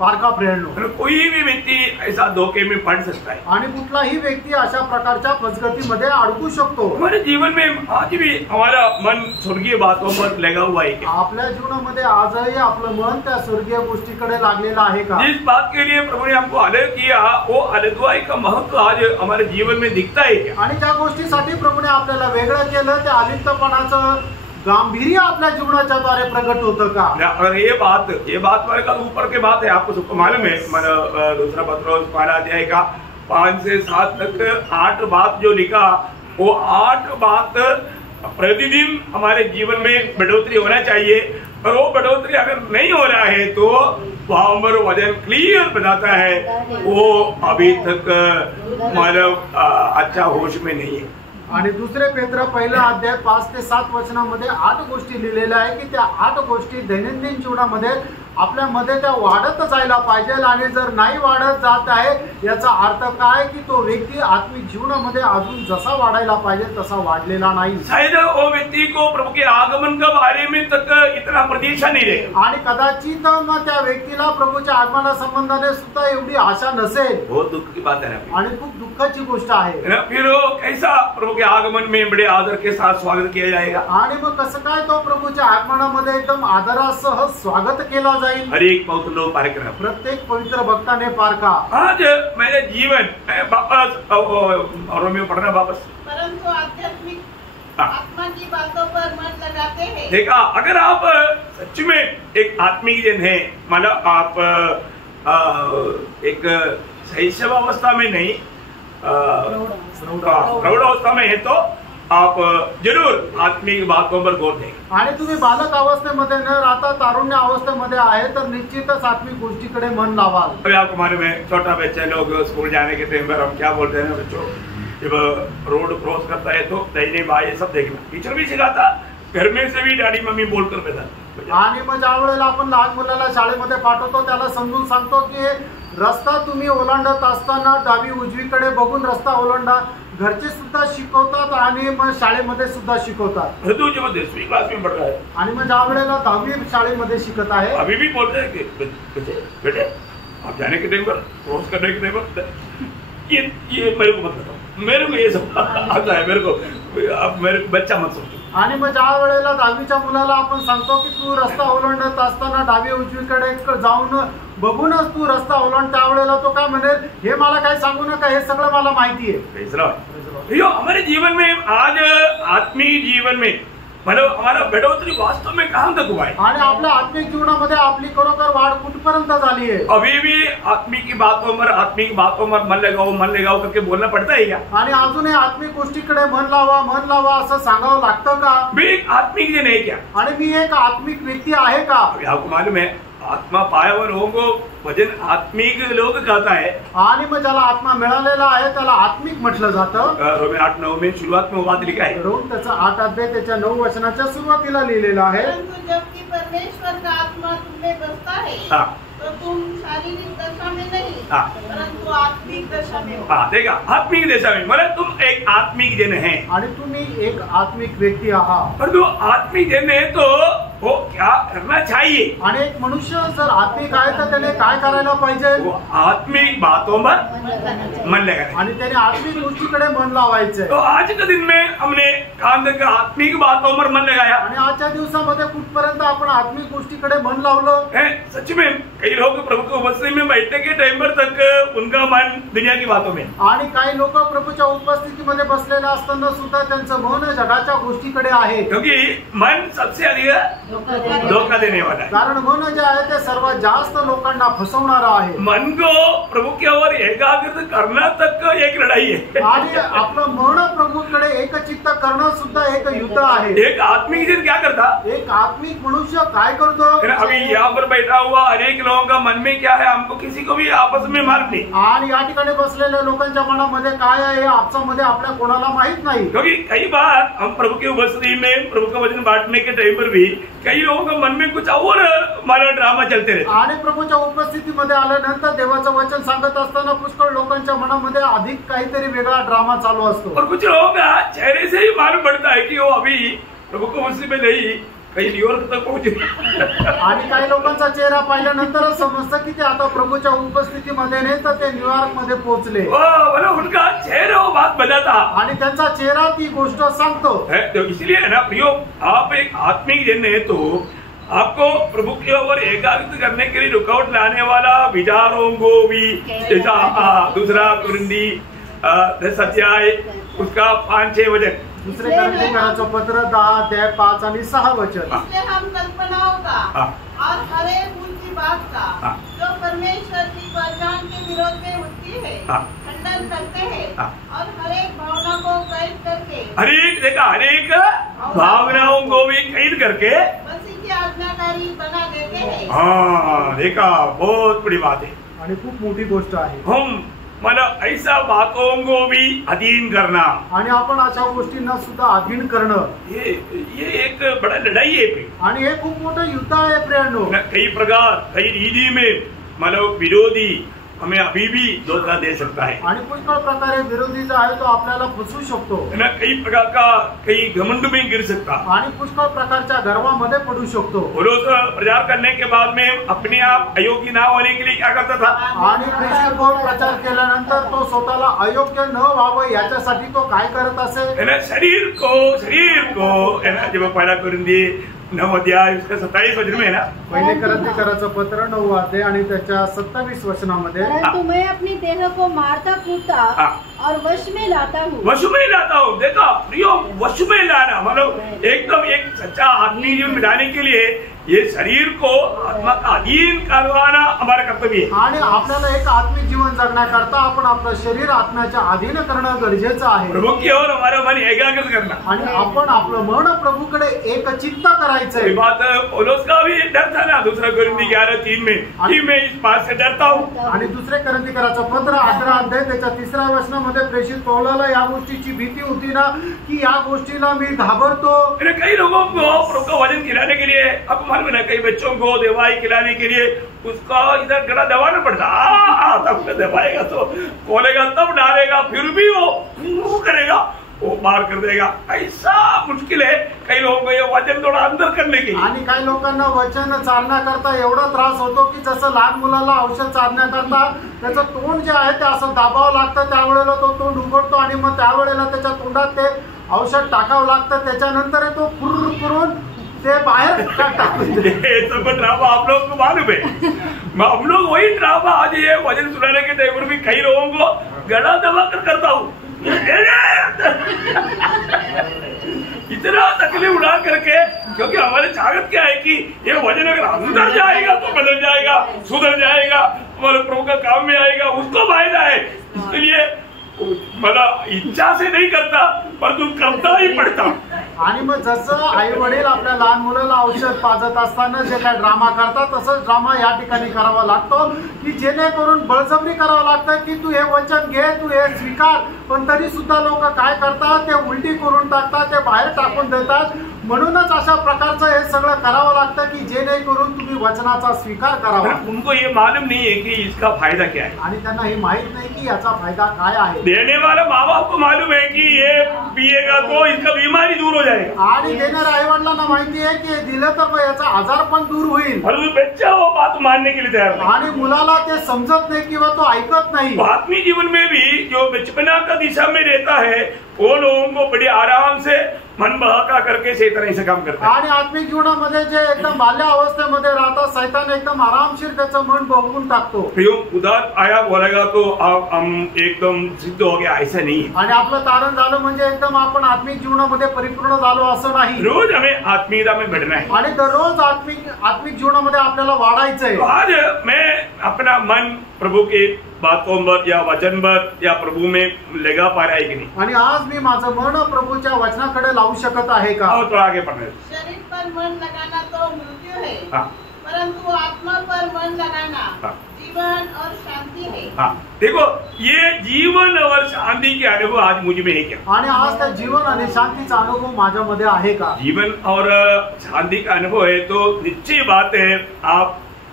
पारखा प्रेरणो. कोई भी व्यक्ति ऐसा धोखे में पड़ सकता है. आणि कुठलाही व्यक्ती अशा प्रकारच्या फसगतीमध्ये अडकू शकतो. हमारे जीवन में आज भी हमारा मन स्वर्गीय बातों पर लगा हुआ है क्या? आपल्या जीवनामध्ये आजही आपलं मन त्या स्वर्गीय गोष्टीकडे लागलेलं आहे का? जिस बात के लिए प्रभु ने हमको अलग किया वो अलगवाई का महत्व आज हमारे जीवन में दिखता है क्या? आणि ज्या गोष्टीसाठी प्रभूने आपल्याला वेगळं केलं त्या अलिप्तपणाचं गांभीर्य आपल्या जीवनाच्या द्वारे प्रकट होतं का? अगर ये बात मेरे का ऊपर के बात है, आपको सबको मालूम है. दूसरा पत्रोस 5 अध्याय का 5 से 7 तक 8 बात जो लिखा, वो 8 बात प्रतिदिन हमारे जीवन में बढ़ोतरी होना चाहिए. और वो बढ़ोतरी अगर नहीं हो रहा है तो वहां पर वचन क्लियर बताता है वो अभी तक मतलब अच्छा होश में नहीं है. आणि दुसरे पेत्र 1 अध्याय 5 ते 7 वचनामध्ये 8 गोष्टी लिहिलेल्या आहे की त्या 8 गोष्टी दैनंदिन जीवनामध्ये आपल्यामध्ये त्या वाढत जायला पाहिजे. आणि जर नाही वाढत जात आहे याचा अर्थ काय की तो व्यक्ती आत्मिक जीवनामध्ये अजून जसा वाढायला पाहिजे तसा वाढलेला नाही. शायद वो व्यक्ति को प्रभु के आगमन के बारे में तक इतना प्रतीक्षा नहीं रहे. आणि कदाचित मग त्या व्यक्तीला प्रभूच्या आगमना संबंधाने सुद्धा एवढी आशा नसेल. बहुत दुख की बात है ना. आणि खूप दुःखाची गोष्ट आहे. फिर कैसा प्रभु के आगमन में बड़े आदर के साथ स्वागत किया जाएगा. आणि मग कसं काय तो प्रभूच्या आगमनामध्ये एकदम आदरासह स्वागत केला जाईल. हर एक पवित्र लोग पारखना. प्रत्येक पवित्र भक्ताने पारखा. आज मेरे जीवन वापस रोमियो पढ़ना वापस. परंतु आध्यात्मिक आत्मा की बातों पर मन लगाते हैं. देखा, अगर आप सच में एक आत्मिक जन है, मतलब आप एक शैशव अवस्था में नहीं प्रौढ़ अवस्था में है तो आप जरूर आत्मिक बातों पर गौर देंगे. आणि तुम्ही बालक अवस्थेमध्ये न राहता तारुण्य अवस्थेमध्ये आहे तर निश्चितच आत्मिक गोष्टीकडे मन लावाल. अभी आपको मालूम है, छोटा बच्चा लोग स्कूल जाने के टाइम पर हम क्या बोलते हैं बच्चों, जब रोड क्रॉस करता है तो दाहिने बाएं सब देखना. टीचर भी सिखाता, घर में से भी डैडी मम्मी बोलकर बेटा. आणि मग ज्या वेळेला आपण लहान मुलाला शाळेमध्ये पाठवतो त्याला समजून सांगतो की रस्ता तुम्ही ओलांडत असताना डावी उजवीकडे बघून रस्ता ओलांडा. घरचे सुद्धा शिकवतात आणि मग शाळेमध्ये सुद्धा शिकवतात. जो 10वीं क्लास में पढ़ रहा है आणि मग ज्या वेळेला 10वी शाळेमध्ये शिकत आहे अभी भी बोलते हैं कि बेटे आप जाने के टाइम पर क्रॉस करने के टाइम पर ये मेरे को मत बताओ, मेरे को ये सब आता है, मेरे को अब मेरे बच्चा मत समझो. आणि मग ज्या वेळेला 10वीच्या मुलाला आपण सांगतो की तू रस्ता ओलांडत असताना डावी उजवीकडे जाऊन बघूनच तू रस्ता ओलांड, त्यावेळेला तो काय म्हणेल, हे मला काही सांगू नका, हे सगळं मला माहिती आहे. यो हमारे जीवन में आज आत्मीय जीवन में मतलब हमारा बढ़ोतरी वास्तव में कहाँ तक हुआ है. आणि आपल्या आत्मिक जीवनामध्ये आपली खरोखर वाढ कुठपर्यंत झाली आहे. अभी भी आत्मिक की बातों पर मन लगाओ करके बोलना पड़ता है क्या. आणि अजूनही आत्मिक गोष्टीकडे मन लावा असं सांगावं लागतं का. मैं एक आत्मिक जन है क्या. आणि मी एक आत्मिक व्यक्ती आहे का. आपको मालूम है आत्मा पाया हुआ लोगों को वजन आत्मिक लोग कहता है. आणि मग ज्याला आत्मा मिळालेला आहे त्याला आत्मिक म्हटलं जातं. रोमी 8:9 में शुरुआत में बात लिखा है. रोम त्याचा 8 अध्याय त्याच्या 9 वचनाच्या सुरुवातीला लिहिलेला आहे. परंतु जबकि परमेश्वर का आत्मा तुम में बसता है, तो तुम शारीरिक दशा में नहीं, परंतु आत्मिक दशा में हो. देखा, आत्मिक दशा में मतलब तुम एक आत्मिक जन है आणि तुम्ही एक आत्मिक व्यक्ती आहात. पर जो आत्मिक जन है तो वो क्या करना चाहिए. आणि एक मनुष्य जर आत्मिक आहे तर त्याने काय करायला पाहिजे. वो आत्मिक बातों पर मन लगाना. आणि त्याने आत्मिक गोष्टीकडे मन लावायचंय. तो आज के दिन में हमने आत्मिक बातों पर मन लगाया. आणि आजच्या दिवसामध्ये कुठपर्यंत आपण आत्मिक गोष्टीकडे मन लावलं. सच में कई लोग प्रभु की उपस्थिति में बैठने के टाइम पर तक उनका मन दुनिया की बातों में. आणि काही लोक प्रभूच्या उपस्थितीमध्ये बसलेले असताना सुद्धा त्यांचं मन जगाच्या गोष्टीकडे आहे. क्योंकि मन सबसे अधिक धोखा देने वाला है. कारण मन जे आहे ते सर्वात जास्त लोकांना फसवणारा आहे. मन को प्रभु के ओर एकाग्र करना तक एक लढाई है. आणि आपलं मन प्रभूकडे एकचित्त करणं सुद्धा एक युद्ध आहे. एक आत्मिक जन क्या करता. एक आत्मिक मनुष्य काय करतो. अभी यहाँ पर बैठा हुआ अनेक लोगों का मन में क्या है, हमको किसी को भी आपस में मालूम नहीं. आणि या ठिकाणी बसलेल्या लोकांच्या मनामध्ये काय आहे आपसामध्ये आपल्या कोणाला माहित नाही. क्योंकि कई बार हम प्रभु की उपस्थिति में प्रभु का वचन बांटने के टाइम पर भी कई लोगों के मन में कुछ और हमारा ड्रामा चलते रहते. आणि प्रभूच्या उपस्थितीमध्ये आल्यानंतर देवाचं वचन सांगत असताना पुष्कळ लोकांच्या मनामध्ये अधिक काहीतरी वेगळा ड्रामा चालू असतो. और कुछ लोगों का चेहरे से ही मालूम पड़ता है कि वो अभी प्रभु को उपस्थिति में नहीं कहीं न्यूयॉर्क तक पहुंचे. आणि काही लोकांचा चेहरा पाहिल्यानंतरच समजतं की ते आता प्रभूच्या उपस्थितीमध्ये नाही तर ते न्यूयॉर्क मध्ये पोहोचले. उनका चेहरा वो बात बताता. आणि त्यांचा चेहरा ती गोष्ट सांगतो. तो इसलिए है ना प्रियो, आप एक आत्मिक जन है तो आपको प्रभु के ऊपर एकाग्रता करने के लिए रुकावट लाने वाला विचारों को भी, जैसा दूसरा कुरिन्दी 10 अध्याय उसका 5-6 वचन. दुसरे कोरिन्थीकरांचं पत्र 10 अध्याय 5 आणि 6 वचन. इसलिए हम कल्पनाओं का और हर एक उनकी बात का जो परमेश्वर की पहचान के विरोध में होती है खंडन करते हैं और हर एक भावना को कैद करके हर एक भावनाओं को भी कैद करके मसीह की आज्ञाकारी बना देते हैं. हाँ देखा, बहुत बड़ी बात है. आणि खूप मोठी गोष्ट आहे. हम मतलब ऐसा बातों को भी अधीन करना. आणि आपण अशा गोष्टींना सुद्धा अधीन करणं ये एक बड़ा लड़ाई है. आणि हे खूप मोठं युद्ध आहे प्रियांनो. कई प्रकार कई रीति में मतलब विरोधी हमें अभी भी धोखा दे सकता है. आणि पुष्कळ प्रकारे विरोधी जो आहे तो आपल्याला फसवू शकतो. कई प्रकार का कई घमंड में गिर सकता. आणि पुष्कळ प्रकारच्या गर्वामध्ये पडू शकतो. पौलुस प्रचार करने के बाद में अपने आप अयोग्य ना होने के लिए क्या करता था. आणि प्रेषित पाऊल प्रचार केल्यानंतर तो स्वतःला अयोग्य न व्हावं याच्यासाठी तो काय करत असेल. शरीर को जब पहला कुरिन्दी 9 अध्याय उसका 27 वचन में है ना. पहिले कोरिन्थीकरांचं पत्र 9 अध्याय आणि त्याच्या 27 वचनामध्ये. परंतु मैं अपनी देह को मारता कूटता और वश में लाता हूँ. देखा प्रियो, वश में लाना मतलब एकदम एक सच्चा आत्मीय जीवन बिताने के लिए ये शरीर को आत्मा का अधीन करवाना हमारा कर्तव्य है. आणि आपल्याला एक आत्मिक जीवन जगण्याकरता आपण आपलं शरीर आत्म्याच्या अधीन करणं गरजेचं आहे. प्रभु की ओर हमारा मन एकाग्र करना. आणि आपण आपलं मन प्रभूकडे एकचित्त करायचंय. बात पौलुस का भी डर था ना. दूसरा कुरिन्दी 11:3 में कि मैं इस बात से डरता हूँ. आणि दुसरे कोरिन्थीकरांचं पत्र 11 अध्याय त्याच्या 3ऱ्या वचनामध्ये प्रेषित पौलाला या गोष्टीची भीती होती ना की या गोष्टीला मी घाबरतो. कई लोगों को प्रभु का वचन खिलाने के लिए अब मालूम है, कई बच्चों को दवाई खिलाने के लिए उसका इधर गला दबाना पड़ता. तब दबाएगा तो खोलेगा तब डालेगा, फिर भी वो करेगा. वो पार कर देगा। ऐसा मुश्किल है कई लोगों को ये वचन थोड़ा अंदर करने के लिए। आणि काही लोकांना वचन चालण्याकरता एवढा त्रास होतो की जसं लहान मुलाला औषध चालण्याकरता त्याचं तोंड जे आहे ते असं दाबावं लागतं, त्यावेळेला तो तोंड उघडतो आणि मग त्यावेळेला त्याच्या तोंडात ते औषध टाकावं लागतं, त्याच्यानंतर तो फुर्र करून ते बाहर टाकते। ये सब ड्रामा आप लोग को मालूम है। हम लोग वही ड्रामा आज ये वचन सुनाने के टाइम पर भी कई लोगों को गला दबा कर करता हूँ, इतना तकलीफ उड़ा करके, क्योंकि हमारे ताकत क्या है कि ये वचन अगर अंदर जाएगा तो बदल जाएगा, सुधर जाएगा, हमारे प्रभु का काम में आएगा, उसको फायदा है। इसलिए मला इच्छा से नहीं करता परंतु करता ही पडता। आणि मग जसं आई वडील आपल्या लहान मुलाला औषध पाजत असताना जे काही ड्रामा करतात तसंच ड्रामा या ठिकाणी करावा लागतो की जेणेकरून बळजबरी करावं लागतं की तू हे वचन घे, तू हे स्वीकार, पण तरी सुद्धा लोक काय करतात ते उलटी करून टाकतात, ते बाहेर टाकून देतात। म्हणूनच अशा प्रकारचं हे सगळं करावं लागतं की जेणेकरून तुम्ही वचनाचा स्वीकार करावा। उनको ये मालूम नहीं है कि इसका फायदा क्या है, आणि त्यांना हे माहित नाही की याचा फायदा काय आहे। देने वाला माँ बाप को मालूम है कि ये पिएगा तो इसका बीमारी दूर हो जाएगा, आणि देणाऱ्या आई वडिलांना माहिती आहे की दिलं तर याचा आजार पण दूर होईल, परंतु बच्चा वो बात मानने के लिए तैयार नहीं। आणि मुलाला ते समजत नाही किंवा तो ऐकत नाही। आत्मीय जीवन में भी जो बचपना का दिशा में रहता है वो लोगों को बड़ी आराम से मन बहका करके शैतान ऐसे काम करता है। आणि आत्मिक जीवनामध्ये जे एकदम बाल्य अवस्थेमध्ये राहतात सैतान एकदम आरामशीर त्याचं मन बहकून टाकतो। क्यों उदार आया बोलेगा तो हम एकदम सिद्ध हो गया, ऐसा नहीं है। आणि आपलं तारण झालं म्हणजे एकदम आपण आत्मिक जीवनामध्ये परिपूर्ण झालो असं नाही। रोज हमें आत्मीयता में बढ़ना है आणि दररोज आत्मिक जीवनामध्ये आपल्याला वाढायचंय। तो आज मैं अपना मन प्रभु के बातों पर या वचन पर या प्रभु में लगा पा रहा है कि नहीं, आणि आज मी माझं मन प्रभूच्या वचनाकडे लावू शकत आहे का? और थोड़ा आगे पढ़ना है। शरीर पर मन लगाना तो मृत्यु है, हाँ। परंतु आत्मा पर मन लगाना हाँ। जीवन और शांति है। हाँ, देखो ये जीवन और शांति के अनुभव आज मुझ में है क्या? आणि आज त्या जीवन आणि शांतीचा अनुभव माझ्यामध्ये आहे का? जीवन और शांति का अनुभव है तो निश्चय बात है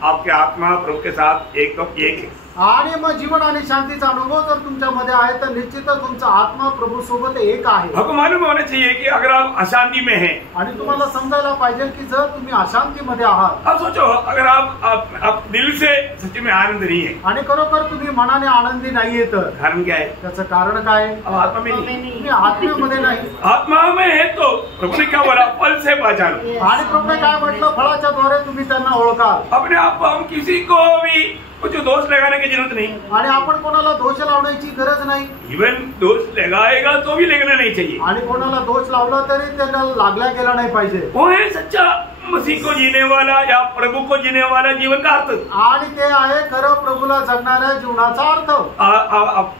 आपके आत्मा प्रभु के साथ एक है। आणि मग जीवन आणि शांतीचा अनुभव जर तुमच्यामध्ये आहे तर निश्चितच तुमचा आत्मा प्रभू सोबत एक आहे। आपको मालूम होना चाहिए कि अगर आप अशांति में हैं, आणि तुम्हाला समजायला पाहिजे की जर तुम्ही अशांतीमध्ये आहात, अब सोचो अगर आप दिल से सच्ची में आनंद नहीं है, आणि खरोखर तुम्ही मनाने आनंदी नाहीये तर कारण क्या है? त्याचं कारण काय? अब आत्मा में नहीं, तुम्ही आत्म्यामध्ये नाही। आत्मा में है तो प्रभु ने क्या बोला, फल से पहचानो। आणि प्रभूने काय म्हटलं, फळाच्या द्वारे तुम्ही त्यांना ओळखाल। अपने आप को हम किसी को भी कुछ दोष लगाने की जरूरत नहीं, आणि आपण कोणाला दोष लावण्याची गरज नाही। इवन दोष लगाएगा तो भी लगना नहीं चाहिए। आणि कोणाला दोष लावला तरी त्याला लागला गेला नाही पाहिजे। वो है सच्चा मसीह को जीने वाला या प्रभु को जीने वाला जीवन का अर्थ। आणि ते आहे खरं प्रभूला जगणाऱ्या जीवनाचा अर्थ।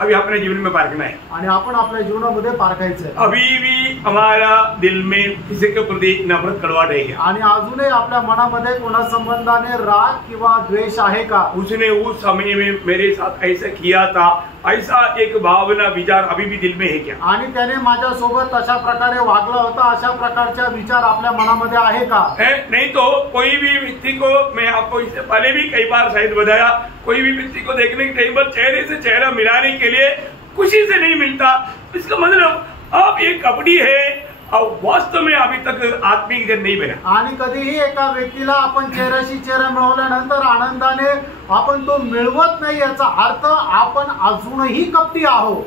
अभी अपने जीवन में पारखना है, आणि आपण आपल्या जीवनामध्ये पारखायचंय। अभी भी हमारा दिल में किसी के प्रति नफरत कड़वाहट है क्या? आणि अजूनही आपल्या मनामध्ये कोणा संबंधाने राग किंवा द्वेष आहे का? उसने उस समय में मेरे साथ ऐसा किया था, ऐसा एक भावना विचार अभी भी दिल में है क्या? आणि त्याने माझ्या सोबत अशा प्रकारे वागला होता, अशा प्रकारचा विचार आपल्या मनामध्ये आहे का? नहीं तो कोई भी व्यक्ति को, मैं आपको इससे पहले भी कई बार शायद बताया, कोई भी व्यक्ति को देखने के टाइम पर चेहरे से चेहरा मिलाने के लिए खुशी से नहीं मिलता। इसका मतलब आप एक कपड़ी है और वास्तव में अभी तक आत्मिक जन नहीं बना। आणि कधीही एका व्यक्तीला आपण चेहऱ्याशी चेहरा मिळवल्यानंतर आनंदाने आपण तो मिळवत नाही, याचा अर्थ आपण अजूनही कपटी आहोत।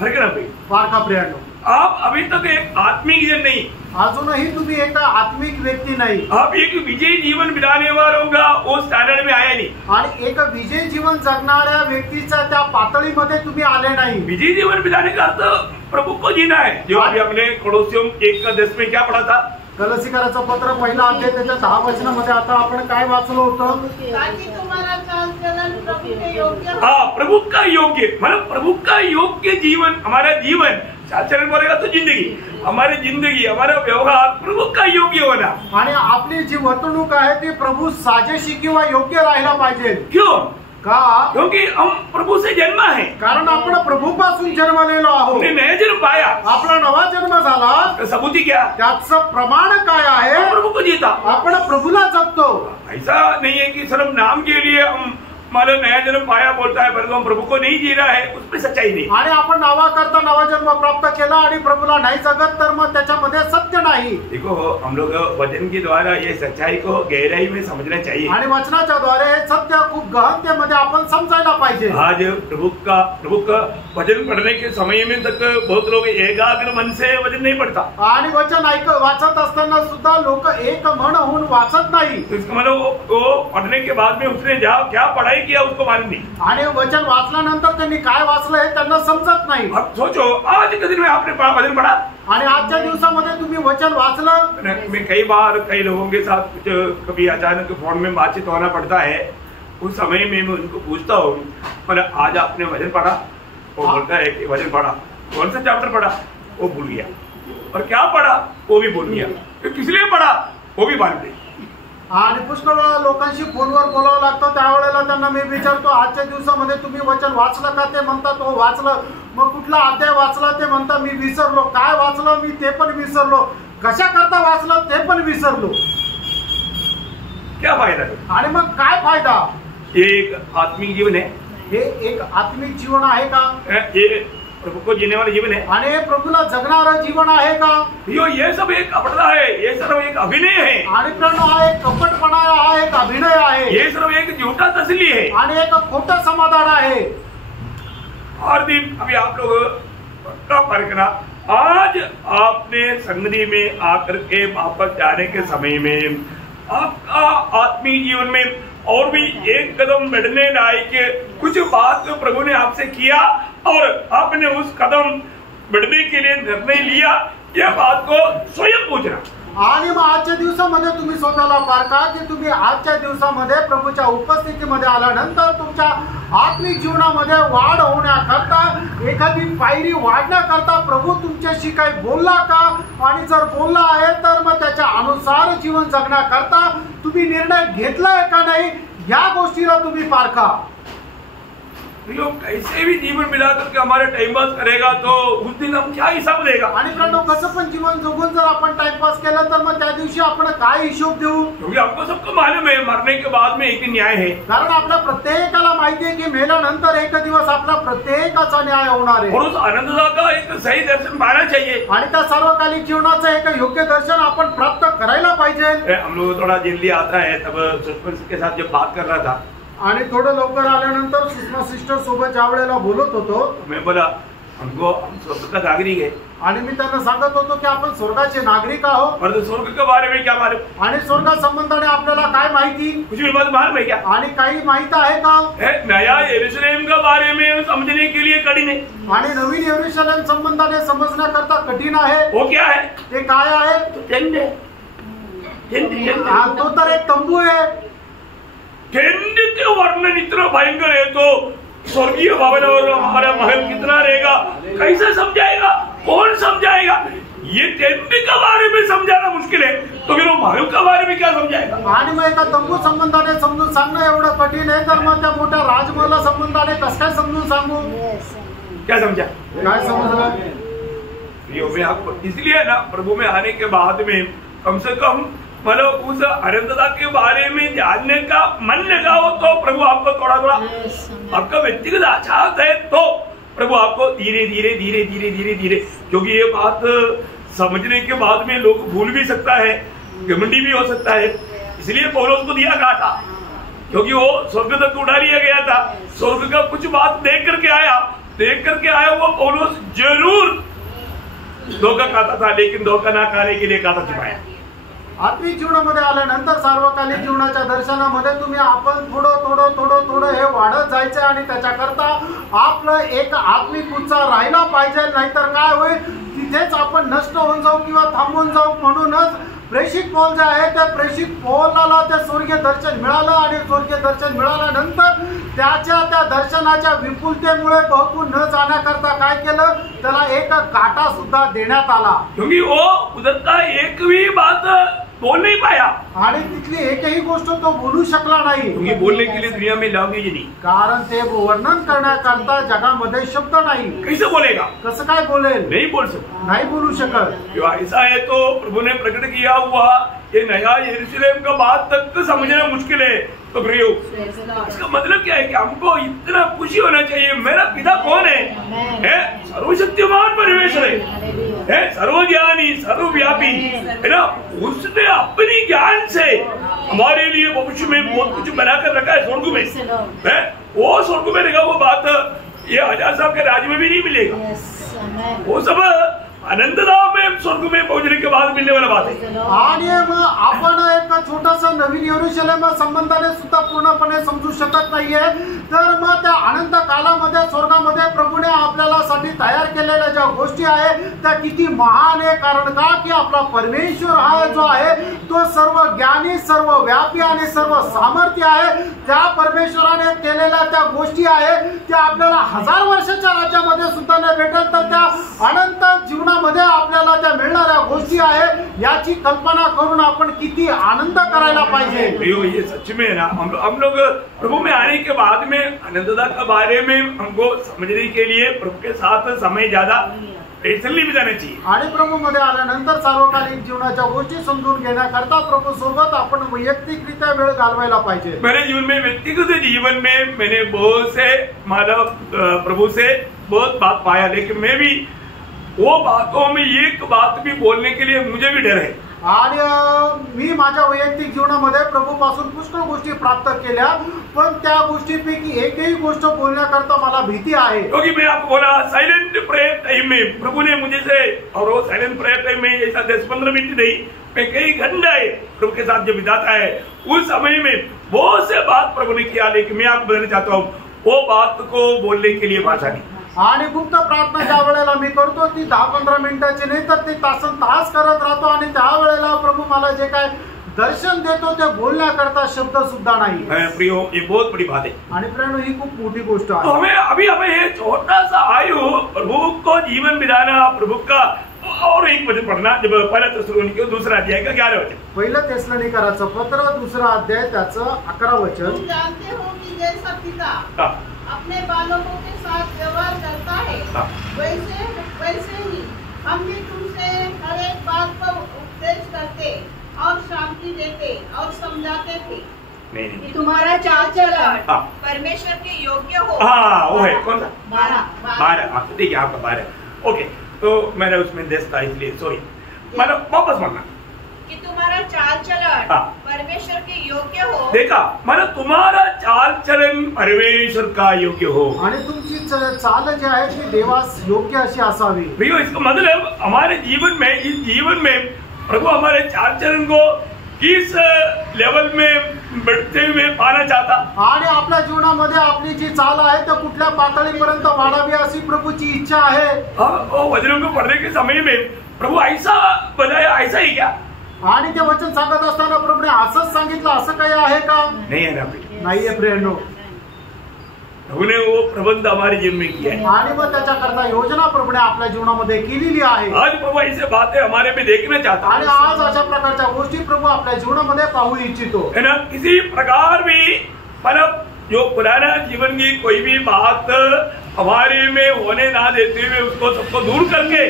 फर्क ना भाई, बारका प्रियांनो, आप अभी तक एक आत्मिक जन नहीं, अजूनही तुम्ही एक आत्मिक व्यक्ती नाही। आप एक विजयी जीवन बिताने वालों का वो स्टैंडर्ड में आया नहीं। आणि एक विजय जीवन जगणाऱ्या व्यक्तीच्या त्या पातळीमध्ये तुम्ही आले नाही। विजयी जीवन बिताने का अर्थ प्रभु को जीना है, जो अभी हमने कोलोसियम 1:10 में क्या पढ़ा था? कलसीकराचं पत्र पहिला अध्याय त्याच्या 10 वचनामध्ये आता आपण काय वाचलो होतं? ताकि तुम्हारा चाल चलन प्रभु के योग्य हो। हाँ, प्रभु का योग्य, मतलब प्रभु का योग्य जीवन, हमारा जीवन चाल बोलेगा तो जिंदगी, हमारी जिंदगी, हमारा व्यवहार प्रभु का योग्य होना। आणि आपली जी वर्तणूक आहे ती प्रभू साजेशी किंवा योग्य राहायला पाहिजे। क्यों? का? क्योंकि हम प्रभु से जन्मा है, कारण आपण प्रभूपासून जन्मलेलो आहोत। हमने नया जन्म पाया, आपला नवा जन्म झाला, तो सबूती क्या? त्याचं प्रमाण काय आहे? हम प्रभु को जीता। आपण प्रभूला जपतो। ऐसा नहीं है कि सिर्फ नाम के लिए हम मतलब नया जन्म पाया बोलता है, परंतु हम प्रभु को नहीं जी रहा है, उसमें सच्चाई नहीं। आणि आपण नावा करता नवा जन्म प्राप्त केला आणि प्रभूला नाही जगत तर मग त्याच्यामध्ये सत्य नाही। देखो हम लोग वचन के द्वारा ये सच्चाई को गहराई में समझना चाहिए आणि वचनाच्या द्वारे हे सत्य खूप गहनतेमध्ये आपण समजायला पाहिजे। आज प्रभु का वचन पढ़ने के समय में तक बहुत लोग एकाग्र मन से वचन नहीं पढ़ता, आणि वचन वाचत असताना सुद्धा लोक एक मन होऊन वाचत नाही। तो इसका मतलब वो पढ़ने के बाद में उसने क्या पढ़ाई किया उसको मालूम नहीं, आणि वचन वाचल्यानंतर त्यांनी काय वाचलं हे त्यांना समजत नाही। अब सोचो आज के दिन में आपने वचन पढ़ा, आणि आजच्या दिवसामध्ये तुम्ही वचन वाचलं। मैं कई बार कई लोगों के साथ कुछ कभी अचानक फोन में बातचीत होना पड़ता है, उस समय में मैं उनको पूछता हूँ मतलब आज आपने वचन पढ़ा, वो बोलता है कि वचन पढ़ा, कौन सा चैप्टर पढ़ा वो भूल गया, और क्या पढ़ा वो भी भूल गया, किस लिए पढ़ा वो भी मालूम नहीं। आणि पुष्कळ लोकांशी फोनवर बोलावं लागतं, त्यावेळेला त्यांना मी विचारतो आजच्या दिवसामध्ये तुम्ही वचन वाचलं का, ते म्हणतात हो वाचलं। मग कुठला अध्याय वाचला ते म्हणता मी विसरलो, काय वाचलं मी ते पण विसरलो, कशा करता वाचलं ते पण विसरलो, क्या फायदा? आणि मग काय फायदा? ये एक आत्मिक जीवन है, हे एक आत्मिक जीवन आहे का? ये प्रभु को जीने वाला जीवन है, आणि हे प्रभूला जगणारं जीवन आहे का? ये सब एक कपड़ा है, ये सब एक अभिनय है, आणि प्रणव हा एक कपटपणा आहे, हा एक अभिनय आहे, ये सब एक झूठा तसली है, आणि एक खोटं समाधान आहे। हर दिन अभी आप लोग पक्का परखना, आज आपने संगति में आकर के वापस जाने के समय में आपका आत्मीय जीवन में और भी एक कदम बढ़ने लायक कुछ बात प्रभु ने आपसे किया और आपने उस कदम बढ़ने के लिए निर्णय लिया, यह बात को स्वयं पूछना। आणि मग आजच्या दिवसामध्ये तुम्ही स्वतःला पारखा की तुम्ही आजच्या दिवसामध्ये प्रभूच्या उपस्थितीमध्ये आल्यानंतर तुमच्या आत्मिक जीवनामध्ये वाढ होण्याकरता एखादी पायरी वाढण्याकरता प्रभू तुमच्याशी काही बोलला का, आणि जर बोलला आहे तर मग त्याच्या अनुसार जीवन जगण्याकरता तुम्ही निर्णय घेतलाय का नाही, या गोष्टीला तुम्ही पारखा। लोग कैसे भी जीवन मिला करके हमारे टाइम पास करेगा तो उस दिन हम क्या हिसाब देगा? आणि प्रणव कसं पण जीवन जगून जर आपण टाइमपास केलं तर मग त्या दिवशी आपण काय हिशोब देऊ? क्योंकि आपको सबको मालूम है मरने के बाद में एक न्याय है, कारण आपल्या प्रत्येकाला माहिती आहे की मेल्यानंतर एक दिवस आपला प्रत्येकाचा न्याय होणार आहे, और उस आनंददा का एक सही दर्शन पाना चाहिए, आणि त्या सार्वकालिक जीवनाचं एक योग्य दर्शन आपण प्राप्त करायला पाहिजे। हम लोग थोड़ा जल्दी आता है, तब सस्पेंस के साथ जब बात कर रहा था आणि थोडं लवकर आल्यानंतर सुषमा सिस्टर सोबत ज्या वेळेला बोलत होतो मैं बोला हमको हम स्वर्ग का नागरिक है, आणि मी त्यांना सांगत होतो की आपण स्वर्गाचे नागरिक आहोत, और स्वर्ग के बारे में क्या मालूम, आणि स्वर्गा संबंधाने आपल्याला काय माहिती, कुछ भी बात मालूम है क्या? आणि काही माहित आहे का? नया यरूशलेम के बारे में समझने के लिए कठिन है, आणि नवीन यरूशलेम संबंधाने समजण्याकरता कठीण आहे। वो क्या है? ते काय आहे? टेंट है, तो तर एक तंबू आहे। टेंट के वर्णन इतना भयंकर है तो स्वर्गीय भवन और हमारा महल कितना रहेगा, कैसे समझाएगा, कौन समझाएगा? ये टेंट के बारे में समझाना मुश्किल है, तो फिर वो महल के बारे में क्या समझाएगा? आणि मग एका तंबू संबंधाने समजून सांगणं एवढं कठीण आहे, तर मग त्या मोठ्या राजमहला संबंधाने कसं काय समजून सांगू? क्या समझा? काय समजलं? इसलिए ना प्रभु में आने के बाद में कम से कम मतलब उस अनंतता के बारे में जानने का मन लगाओ तो प्रभु आपको थोड़ा थोड़ा आपका व्यक्तिगत आचार है, तो प्रभु आपको धीरे धीरे धीरे धीरे धीरे धीरे, क्योंकि ये बात समझने के बाद में लोग भूल भी सकता है, घमंडी भी हो सकता है, इसलिए पौलुस को दिया कहा था, क्योंकि वो स्वर्ग तक उठा लिया गया था, स्वर्ग का कुछ बात देख करके आया वो पौलुस जरूर धोखा खाता था, लेकिन धोखा ना खाने के लिए खाता छुपाया। आत्मिक जीवनामध्ये आल्यानंतर सार्वकालिक जीवनाच्या दर्शनामध्ये तुम्ही आपण थोडं हे वाढत जायचं, आणि त्याच्याकरता आपलं एक आत्मिक उत्साह राहिला पाहिजे, नाहीतर काय होईल तिथेच आपण नष्ट होऊन जाऊ किंवा थांबून जाऊ। म्हणूनच प्रेषित पौल जे आहे त्या प्रेषित पौलाला ते स्वर्गीय दर्शन मिळालं, आणि स्वर्गीय दर्शन मिळाल्यानंतर त्याच्या त्या दर्शनाच्या विपुलतेमुळे बहकून न जाण्याकरता काय केलं, त्याला एक काटा सुद्धा देण्यात आला, क्योंकि वो उधर का एक भी बात बोल नहीं पाया, आणि तिथली एकही गोष्ट तो बोलू शकला नाही, क्योंकि बोलने के लिए दुनिया में लैंग्वेज नहीं, कारण ते वर्णन करण्याकरता जगामध्ये शब्द नाही। कैसे बोलेगा? कसं काय बोलेल? नहीं बोल सकता, नाही बोलू शकत। जो ऐसा है तो प्रभु ने प्रकट किया हुआ ये नया यरूशलेम का बात तक समझना मुश्किल है, तो प्रियो, इसका मतलब क्या है कि हमको इतना खुशी होना चाहिए, मेरा पिता कौन है? सर्वशक्तिमान परमेश्वर है, सर्वज्ञानी, सर्वव्यापी है ना। उसने अपनी ज्ञान से हमारे लिए भविष्य में बहुत कुछ बनाकर रखा है स्वर्ग में, है वो स्वर्ग में रहेगा। वो बात ये हजार साहब के राज्य में भी नहीं मिलेगा। वो सब आनंदधाम में स्वर्ग में पहुंचने के बाद मिलने वाला बात है। आणि मग आपण एक छोटासा नवीन यरूशलेम संबंधाने सुद्धा पूर्णपणे समजू शकत नाहीये। तर मग त्या आनंद कालामध्ये स्वर्गामध्ये प्रभूने आपल्याला साठी तयार केलेल्या ज्या गोष्टी आहे त्या किती महान आहे। कारण का की आपला परमेश्वर हा जो आहे तो सर्व ज्ञानी, सर्व व्यापी आणि सर्व सामर्थ्य आहे। त्या परमेश्वराने केलेल्या त्या गोष्टी आहे त्या आपल्याला 1000 वर्षाच्या राज्यामध्ये सुद्धा नाही भेटत। तर त्या अनंत जीवनामध्ये आपल्याला त्या मिळणाऱ्या गोष्टी आहे याची कल्पना करून आपण किती आनंद करायला पाहिजे। ये सच में है ना, हम लोग प्रभु में आने के बाद में आनंदता के बारे में हमको समझने के लिए प्रभु के साथ समय ज्यादा पेशेंटली बिताना चाहिए। आणि प्रभू मध्ये आल्यानंतर सार्वकालिक जीवनाच्या गोष्टी समजून घेण्याकरता प्रभू सोबत आपण वैयक्तिकरित्या वेळ घालवायला पाहिजे। मेरे जीवन में, व्यक्तिगत जीवन में मैंने बहुत से मानव प्रभु से बहुत बात पाया, लेकिन मैं भी वो बातों में एक बात भी बोलने के लिए मुझे भी डर है। आणि मी माझ्या वैयक्तिक जीवनामध्ये प्रभूपासून पुष्कळ गोष्टी प्राप्त केल्या, पण त्या गोष्टीपैकी एकही गोष्ट बोलण्याकरता मला भीती आहे। क्योंकि मैं आपको बोला साइलेंट प्रेयर टाइम में प्रभु ने मुझे से, और वो साइलेंट प्रेयर टाइम में ऐसा 10-15 मिनट नहीं, मैं कई घंटे प्रभु के साथ जब बिताता है उस समय में बहुत से बात प्रभु ने किया, लेकिन मैं आपको बताना चाहता हूँ वो बात को बोलने के लिए भाषा नहीं। आणि गुप्त प्रार्थना ज्या वेळेला मी करतो ती 10-15 मिनिटाची नाही तर ते तासन तास करत राहतो आणि त्या वेळेला प्रभू मला जे काय दर्शन देतो ते बोलण्याकरता शब्द सुद्धा नाही। प्रियो, ये बहुत बड़ी बात है। आणि प्रेरणा ही खूप मोठी गोष्ट तो आहे। हमें ये छोटा सा आयु प्रभु को जीवन बिताना, प्रभु का। और एक वचन पढ़ना, जब पहला थिस्सलुनीके 2 अध्याय का 11 वचन, पहिलं थिस्सलुनीकराचं पत्र 2 अध्याय त्याचं 11 वचन। तुम जानते हो कि जैसा पिता अपने बालकों के साथ व्यवहार करता है वैसे ही हम भी तुमसे हर एक बात पर उपदेश करते और शांति देते और समझाते थे। नहीं, तुम्हारा चाल चलन परमेश्वर के योग्य हो। हाँ वो है कौन सा? 12। ठीक है, आपका 12। ओके, तो मैंने उसमें 10 था इसलिए सॉरी। मतलब वापस मानना कि तुम्हारा चाल चलन परमेश्वर के योग्य हो। देखा, मतलब तुम्हारा चाल चलन परमेश्वर का योग्य हो। आणि तुमची चाल जी आहे ती देवास योग्य अशी असावी। भैया, इसका मतलब हमारे जीवन में, इस जीवन में प्रभु हमारे चाल चलन को किस लेवल में बढ़ते हुए पाना चाहता। आणि आपल्या जीवनामध्ये आपली जी चाल आहे तर कुठल्या पातळीपर्यंत वाढावी अशी प्रभूची इच्छा आहे। वचनों को पढ़ने के समय में प्रभु ऐसा बताया, ऐसा ही क्या? आणि ते वचन सांगत असताना प्रभूने असंच सांगितलं, असं काही आहे का? नहीं है ना, नाहीये प्रेरणो। प्रभु ने वो प्रबंध हमारे जीवन में किया है आणि मग त्याच्याकरता योजना प्रभूने आपल्या जीवनामध्ये केलेली आहे। आज प्रभु ऐसे बातें हमारे में देखना चाहता आणि आज अशा प्रकारच्या गोष्टी प्रभू आपल्या जीवनामध्ये पाहू इच्छितो है ना। किसी प्रकार भी मतलब जो पुराना जीवन की कोई भी बात हमारे में होने ना देते हुए उसको सबको दूर करके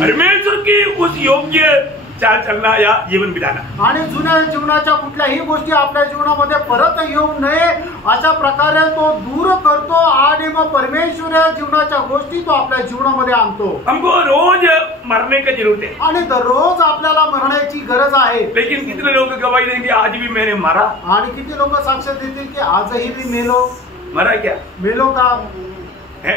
परमेश्वर की उस योग्य चाल चलना या जीवन बिताना। आणि जुन्या जीवनाच्या कुठल्याही गोष्टी आपल्या जीवनामध्ये परत येऊ नये अशा प्रकारे तो दूर करतो आणि मग परमेश्वर या जीवनाच्या गोष्टी तो आपल्या जीवनामध्ये आणतो। हमको रोज मरने की जरूरत है आणि दररोज आपल्याला मरण्याची गरज आहे। लेकिन कितने लोग गवाही देंगे आज भी मैंने मरा? आणि किती लोक साक्ष देतील की आजही मी मेलो? मरा क्या? मेलो का? है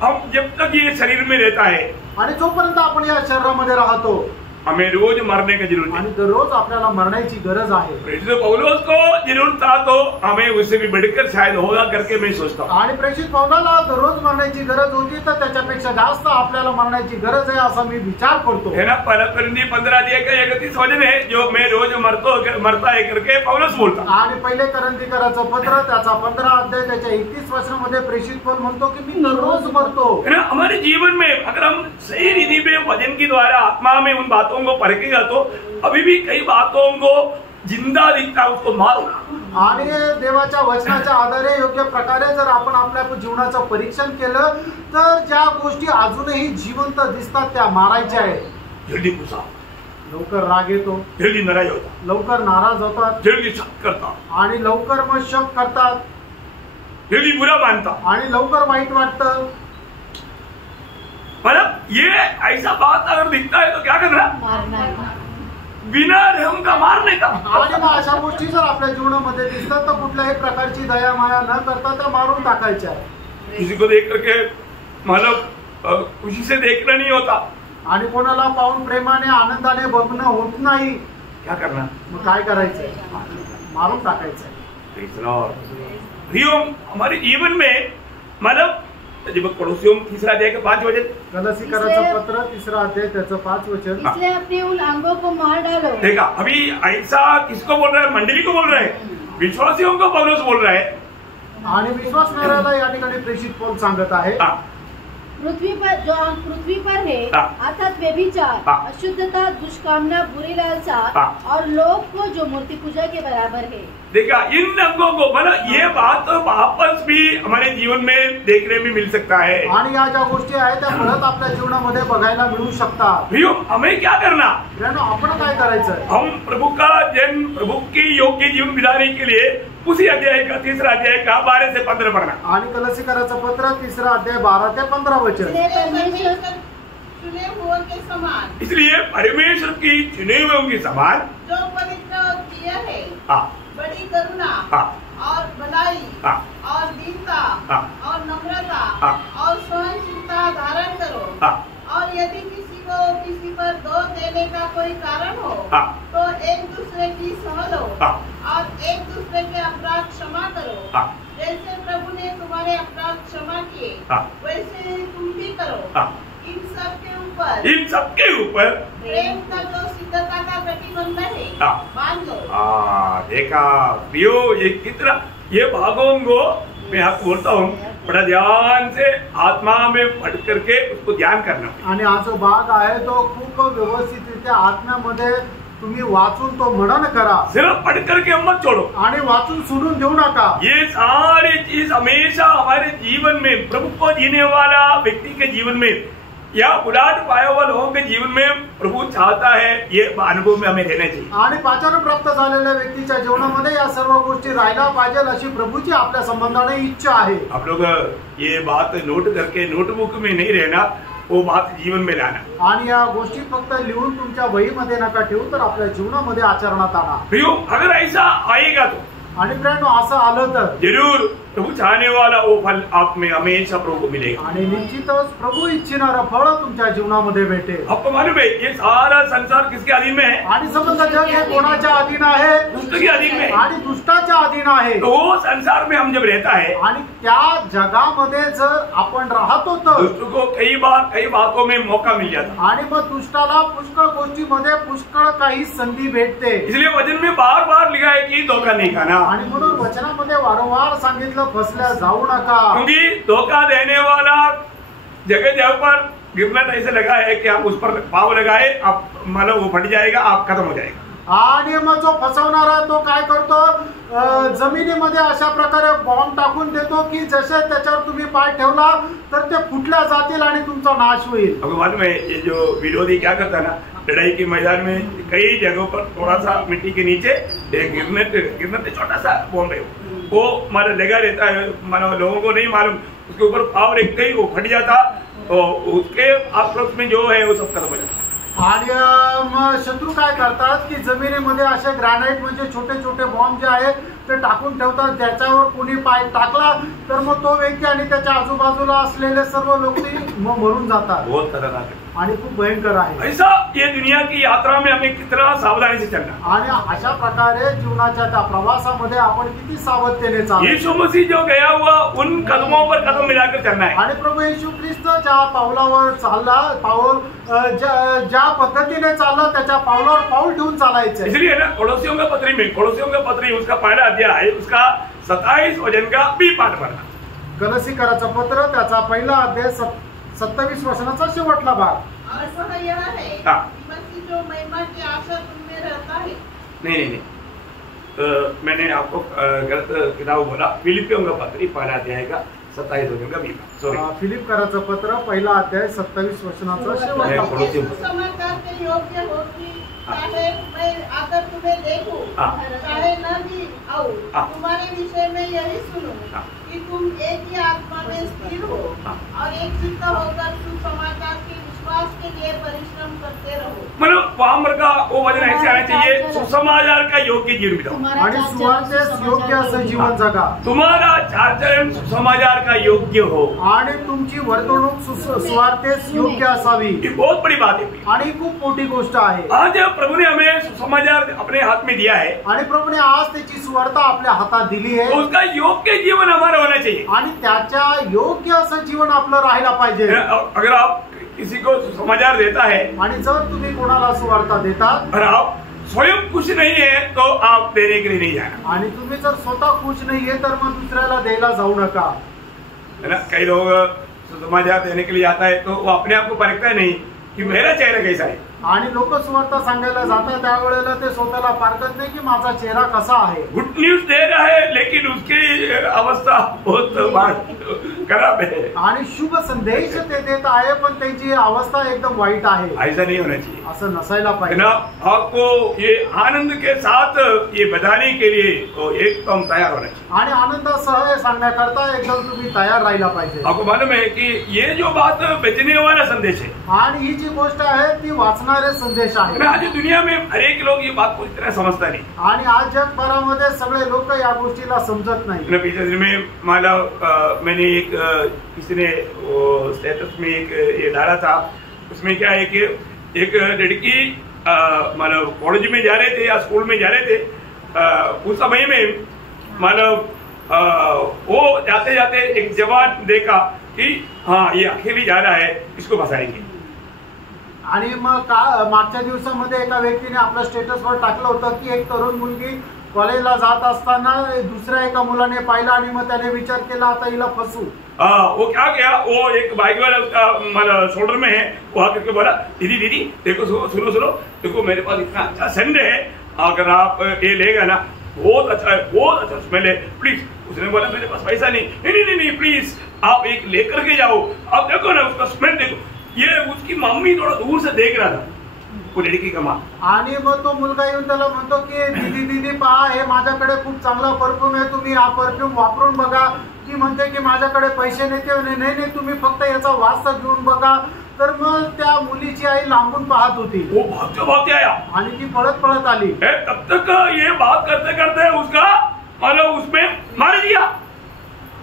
हम जब तक ये शरीर में रहता है आणि जोपर्यंत आपण या शरीरामध्ये राहतो हमें रोज मरने की जरूरत है आणि दररोज आपल्याला मरण्याची गरज आहे। प्रेषित पौलुस को जरूरत था तो हमें उससे भी बढ़कर शायद होगा करके मैं सोचता हूँ। आणि प्रेषित पौलाला दररोज मरण्याची गरज होती तर त्याच्यापेक्षा जास्त आपल्याला मरण्याची गरज आहे असा मी विचार करतो। है ना, पहला कोरिन्थी 15 अध्याय का 31 वचन है, जो मैं रोज मरता है करके पौलुस बोलता। आणि पहिले कोरिन्थीकराचं पत्र त्याचा 15 अध्याय त्याच्या 31 वचनामध्ये प्रेषित पौल म्हणतो की मी दररोज मरतो। है ना, हमारे जीवन में अगर हम सही रीति में वचन के द्वारा आत्मा में उन बातों को परखेगा तो अभी भी कई बातों को जिंदा दिखता उसको मारो। आणि देवाच्या वचनाच्या आधारे योग्य प्रकारे जर आपण आपल्या जीवनाचं परीक्षण केलं तर ज्या गोष्टी अजूनही जिवंत दिसतात त्या मारायच्या आहेत। जल्दी घुसा लवकर राग येतो, जल्दी नाराज होता, लवकर नाराज होतात जल्दी शक करता, आणि लवकर मग शक करतात जल्दी बुरा मानता। आणि लवकर वाईट वाटतं। मतलब ये ऐसा बात अगर दिखता है तो क्या करना, मारना है। बिना रहम का मारने का। आणि मग अशा गोष्टी जर आपल्या जीवनामध्ये दिसतात तर कुठल्याही प्रकारची दया माया न करता त्या मारून टाकायच्या। किसी को देख करके मतलब खुशी से देखना नहीं होता, आणि कोणाला पाहून प्रेमाने आनंदाने बघणं होत नाही, क्या करना, मग काय करायचंय, मारून टाकायचंय। प्रियो, हमारे जीवन में मतलब जब पड़ोसियों तीसरा अध्याय के 5 वचन, गलसीकराचं पत्र 3 अध्याय त्याचं 5 वचन, इसलिए अपने उन अंगों को मार डालो। देखा अभी ऐसा किसको बोल रहा है, मंडली को बोल रहा है, विश्वासियों को पौलुस बोल रहा है। आणि विश्वासणाऱ्याला या ठिकाणी प्रेषित पौल सांगत आहे, पृथ्वी पर है अर्थात व्यभिचार, अशुद्धता, दुष्कामना, बुरी लालसा और लोभ को जो मूर्ति पूजा के बराबर है। देखा इन अंगों को, मतलब ये बात वापस भी हमारे जीवन में देखने में मिल सकता है। आणि या ज्या गोष्टी आहेत त्या परत आपल्या जीवनामध्ये बघायला मिळू शकतात। प्रियो, हमें क्या करना, आपण काय करायचं, हम प्रभु का जन, प्रभु की योग्य जीवन बिताने के लिए उसी अध्याय का 3 अध्याय का 12 से 15 पढ़ना। आणि गलसीकराचं पत्र 3 अध्याय 12 ते 15 वचन। चुने हुओं के समान, इसलिए परमेश्वर की चुने हुए के समान जो पवित्र और प्रिय है, बड़ी करुणा और भलाई और दीनता और नम्रता और सहनशीलता धारण करो। और यदि किसी को किसी पर दोष देने का कोई कारण हो तो एक दूसरे की सह लो और एक दूसरे के अपराध क्षमा करो। जैसे प्रभु ने तुम्हारे अपराध क्षमा किए वैसे तुम भी करो। इन सब के ऊपर प्रेम का जो सिद्धता का प्रतिबंध है बांध लो। देखा प्रियो, ये कितना, ये भागों को मैं आपको बोलता हूँ बड़ा ध्यान से आत्मा में पढ़ करके उसको ध्यान करना। आणि हा जो भाग आहे तो खूप व्यवस्थितरित्या आत्म्यामध्ये तुम्ही वाचून तो मनन करा, सिर्फ पढ़ करके मत छोड़ो, आणि वाचून सोडून देऊ नका। ये सारी चीज हमेशा हमारे जीवन में, प्रभु को जीने वाला व्यक्ति के जीवन में या उलाट पाया हुआ लोगों के जीवन में प्रभु चाहता है, ये अनुभव में हमें देना चाहिए। आणि पाचारण प्राप्त झालेल्या व्यक्तीच्या जीवनामध्ये या सर्व गोष्टी राहायला पाहिजे अशी प्रभूची आपल्या संबंधाने इच्छा आहे। आप लोग ये बात नोट करके नोटबुक में नहीं रहना, वो बात जीवन में लाना। आणि या गोष्टी फक्त लिहून तुमच्या वहीमध्ये नका ठेवू, तर आपल्या जीवनामध्ये आचरणात आणा। प्रियो, अगर ऐसा आएगा तो, आणि फ्रेंड असं आलं तर जरूर प्रभु चाहने वाला वो फल आप में हमेशा प्रभु को मिलेगा। आणि निश्चितच प्रभू इच्छिणारं फळ तुमच्या जीवनामध्ये भेटेल। आपको मालूम है ये सारा संसार किसके अधीन में है? आणि समजा जग हे कोणाच्या अधीन आहे? दुष्ट के अधीन में। आणि दुष्टाच्या अधीन आहे। तो वो संसार में हम जब रहता है, आणि त्या जगामध्ये जर आपण राहतो तर दुष्ट को कई बातों में मौका मिल जाता, आणि मग दुष्टाला पुष्कळ गोष्टीमध्ये पुष्कळ काही संधी भेटते। इसलिए वचन में बार बार लिखा है कि धोखा नहीं खाना। आणि म्हणून वचनामध्ये वारंवार सांगितलं फसल्या जाऊ नका, क्योंकि धोखा देने वाला जगह जगह पर गिरना ऐसे लगा है कि आप उस पर पाव लगाए, आप मतलब वो फट जाएगा, आप खत्म हो जाएगा। आणि मग जो फसवणारा तो काय करतो, जमिनीमध्ये अशा प्रकारे बॉम्ब टाकून देतो की जसे त्याच्यावर तुम्ही पाय ठेवला तर ते फुटल्या जातील आणि तुमचा नाश होईल। आपको मालूम है ये जो विरोधी क्या करता है ना, लड़ाई के मैदान में कई जगहों पर थोड़ा सा मिट्टी के नीचे गिरने छोटा सा बॉम्ब है, वो मतलब लगा रहता है, मतलब लोगों को नहीं मालूम, उसके ऊपर पावर एक कहीं वो फट जाता तो उसके आसपास में जो है वो सब खत्म हो जाता। आणि मग शत्रू काय करतात की जमिनीमध्ये असे ग्रॅनाइट म्हणजे छोटे छोटे बॉम्ब जे आहे ते टाकून ठेवतात, ज्याच्यावर कोणी पाय टाकला तर मग तो व्यक्ती आणि त्याच्या आजूबाजूला असलेले सर्व लोक मरून जातात। बहुत खतरनाक है आणि खूप भयंकर आहे। ऐसा ये दुनिया की यात्रा में हमें कितना सावधानी से चलना, आणि अशा प्रकारे जीवनाच्या त्या प्रवासामध्ये आपण किती सावधतेने चालू। यीशु मसीह जो गया हुआ उन कदमों पर कदम मिलाकर चलना है। आणि प्रभू येशू ख्रिस्त ज्या पावलावर चालला, पाऊल ज्या पद्धतीने चालला त्याच्या पावलावर पाऊल ठेवून चालायचं। इसलिए ना कोलोसियों का पत्री उसका पहला अध्याय उसका 27 वचन का भी पाठ पढ़ना। गलसीकराचं पत्र त्याचा पहिला अध्याय 27 वचनाचा शेवटला भाग। और वह यह है कि मसीह जो महिमा की आशा तुम में रहता है। नहीं मैंने आपको गलत किताब बोला। फिलिपियों का पत्री पहला अध्याय का 27 हो गया अभी सॉरी फिलिपकराचं पत्र पहिला अध्याय 27 वचनाचा शेवटचा ये सुसमाचार के योग्य हो कि चाहे मैं आकर तुम्हें देखूं चाहे न भी आऊं तुम्हारे विषय में यही सुनूं कि तुम एक ही आत्मा में स्थिर हो और एक चित्त होकर सुसमाचार के विश्वास के लिए परिश्रम करते रहो। मतलब वहां का वो वचन ऐसे आना चाहिए, सुसमाचार का योग्य जीवन बिताओ आणि सुवार्तेस योग्य असं जीवन जगा। तुम्हारा आचरण सुसमाचार का योग्य हो आणि तुमची वर्तणूक सुवार्तेस योग्य असावी। ये बहुत बड़ी बात है आणि खूप मोठी गोष्ट आहे। आज प्रभु ने हमें सुसमाचार अपने हाथ में दिया है आणि प्रभुने आज त्याची सुवार्ता आपल्या हातात दिली आहे। उसका योग्य जीवन हमारा होना चाहिए आणि त्याच्या योग्य असं जीवन आपलं राहायला पाहिजे। अगर आप किसी को सुसमाचार देता है आणि जर तुम्ही कोणाला सुवार्ता देतात और आप स्वयं खुश नहीं है तो आप देने के लिए नहीं जाना। आणि तुम्ही जर स्वतः खुश नाहीये तर मग दुसऱ्याला द्यायला जाऊ नका। है ना, कई लोग सुसमाचार देने के लिए आता है तो वो अपने आप को परखता है नहीं कि मेरा चेहरा कैसा है। आणि लोक सुवार्ता सांगायला जातात त्यावेळेला ते स्वतःला पारखत नाही की माझा चेहरा कसा आहे। गुड न्यूज दे रहा है लेकिन उसकी अवस्था बहुत खराब है। आणि शुभ संदेश ते देत आहे पण त्याची अवस्था एकदम वाईट आहे। ऐसा नहीं होना चाहिए, असं नसायला पाहिजे ना। आपको ये आनंद के साथ ये बताने के लिए तो एकदम तैयार होना चाहिए आणि आनंदासह हे सांगण्याकरता एकदम तुम्ही तयार राहायला पाहिजे। आपको मालूम है कि ये जो बात बेचने वाला संदेश है आणि ही जी गोष्ट आहे ती वाचणारे संदेश आहे। आज दुनिया में हर एक लोग ये बात पूरी तरह समझता नहीं आणि आज जगभरामध्ये सगळे लोक या गोष्टीला समजत नाही। पिछले दिन में माला मैंने एक किसी ने स्टेटस में एक ये डाला था, उसमें क्या है कि एक लड़की मतलब कॉलेज में जा रहे थे या स्कूल में जा रहे थे, उस समय में मतलब वो जाते जाते एक जवान देखा कि हाँ ये अकेली जा रहा है, इसको फंसाएंगे। आणि मग मागच्या दिवसामध्ये एका व्यक्तीने आपल्या स्टेटसवर टाकलं होतं की एक तरुण मुलगी कॉलेजला जात असताना दुसऱ्या एका मुलाने पाहिलं आणि मग त्याने विचार केला आता हिला फसू। वो क्या किया, वो एक बाइक वाला उसका मतलब शोल्डर में है, वो आकर के बोला दीदी दीदी देखो सुनो सुनो देखो मेरे पास इतना अच्छा सेंड है, अगर आप ये लेगा ना बहुत अच्छा है, बहुत अच्छा स्मेल है, प्लीज। उसने बोला मेरे पास पैसा नहीं, नहीं नहीं नहीं प्लीज आप एक लेकर के जाओ, आप देखो ना उसका स्मेल देखो। ये उसकी मम्मी थोड़ा दूर से देख रहा था, वो लड़की का माँ। आणि मग तो मुलगा येऊन त्याला म्हणतो की दीदी दीदी पहा हे माझ्याकडे खूप चांगला परफ्यूम आहे, तुम्ही हा परफ्यूम वापरून बघा। ती म्हणते की माझ्याकडे पैसे नाही, नाही तुम्ही फक्त याचा वास घेऊन बघा। तर मग त्या मुलीची आई लांबून पाहत होती, वो भागते भागते आया आणि ती पळत पळत आली। तब तक ये बात करते करते उसका मतलब उसमें मार दिया,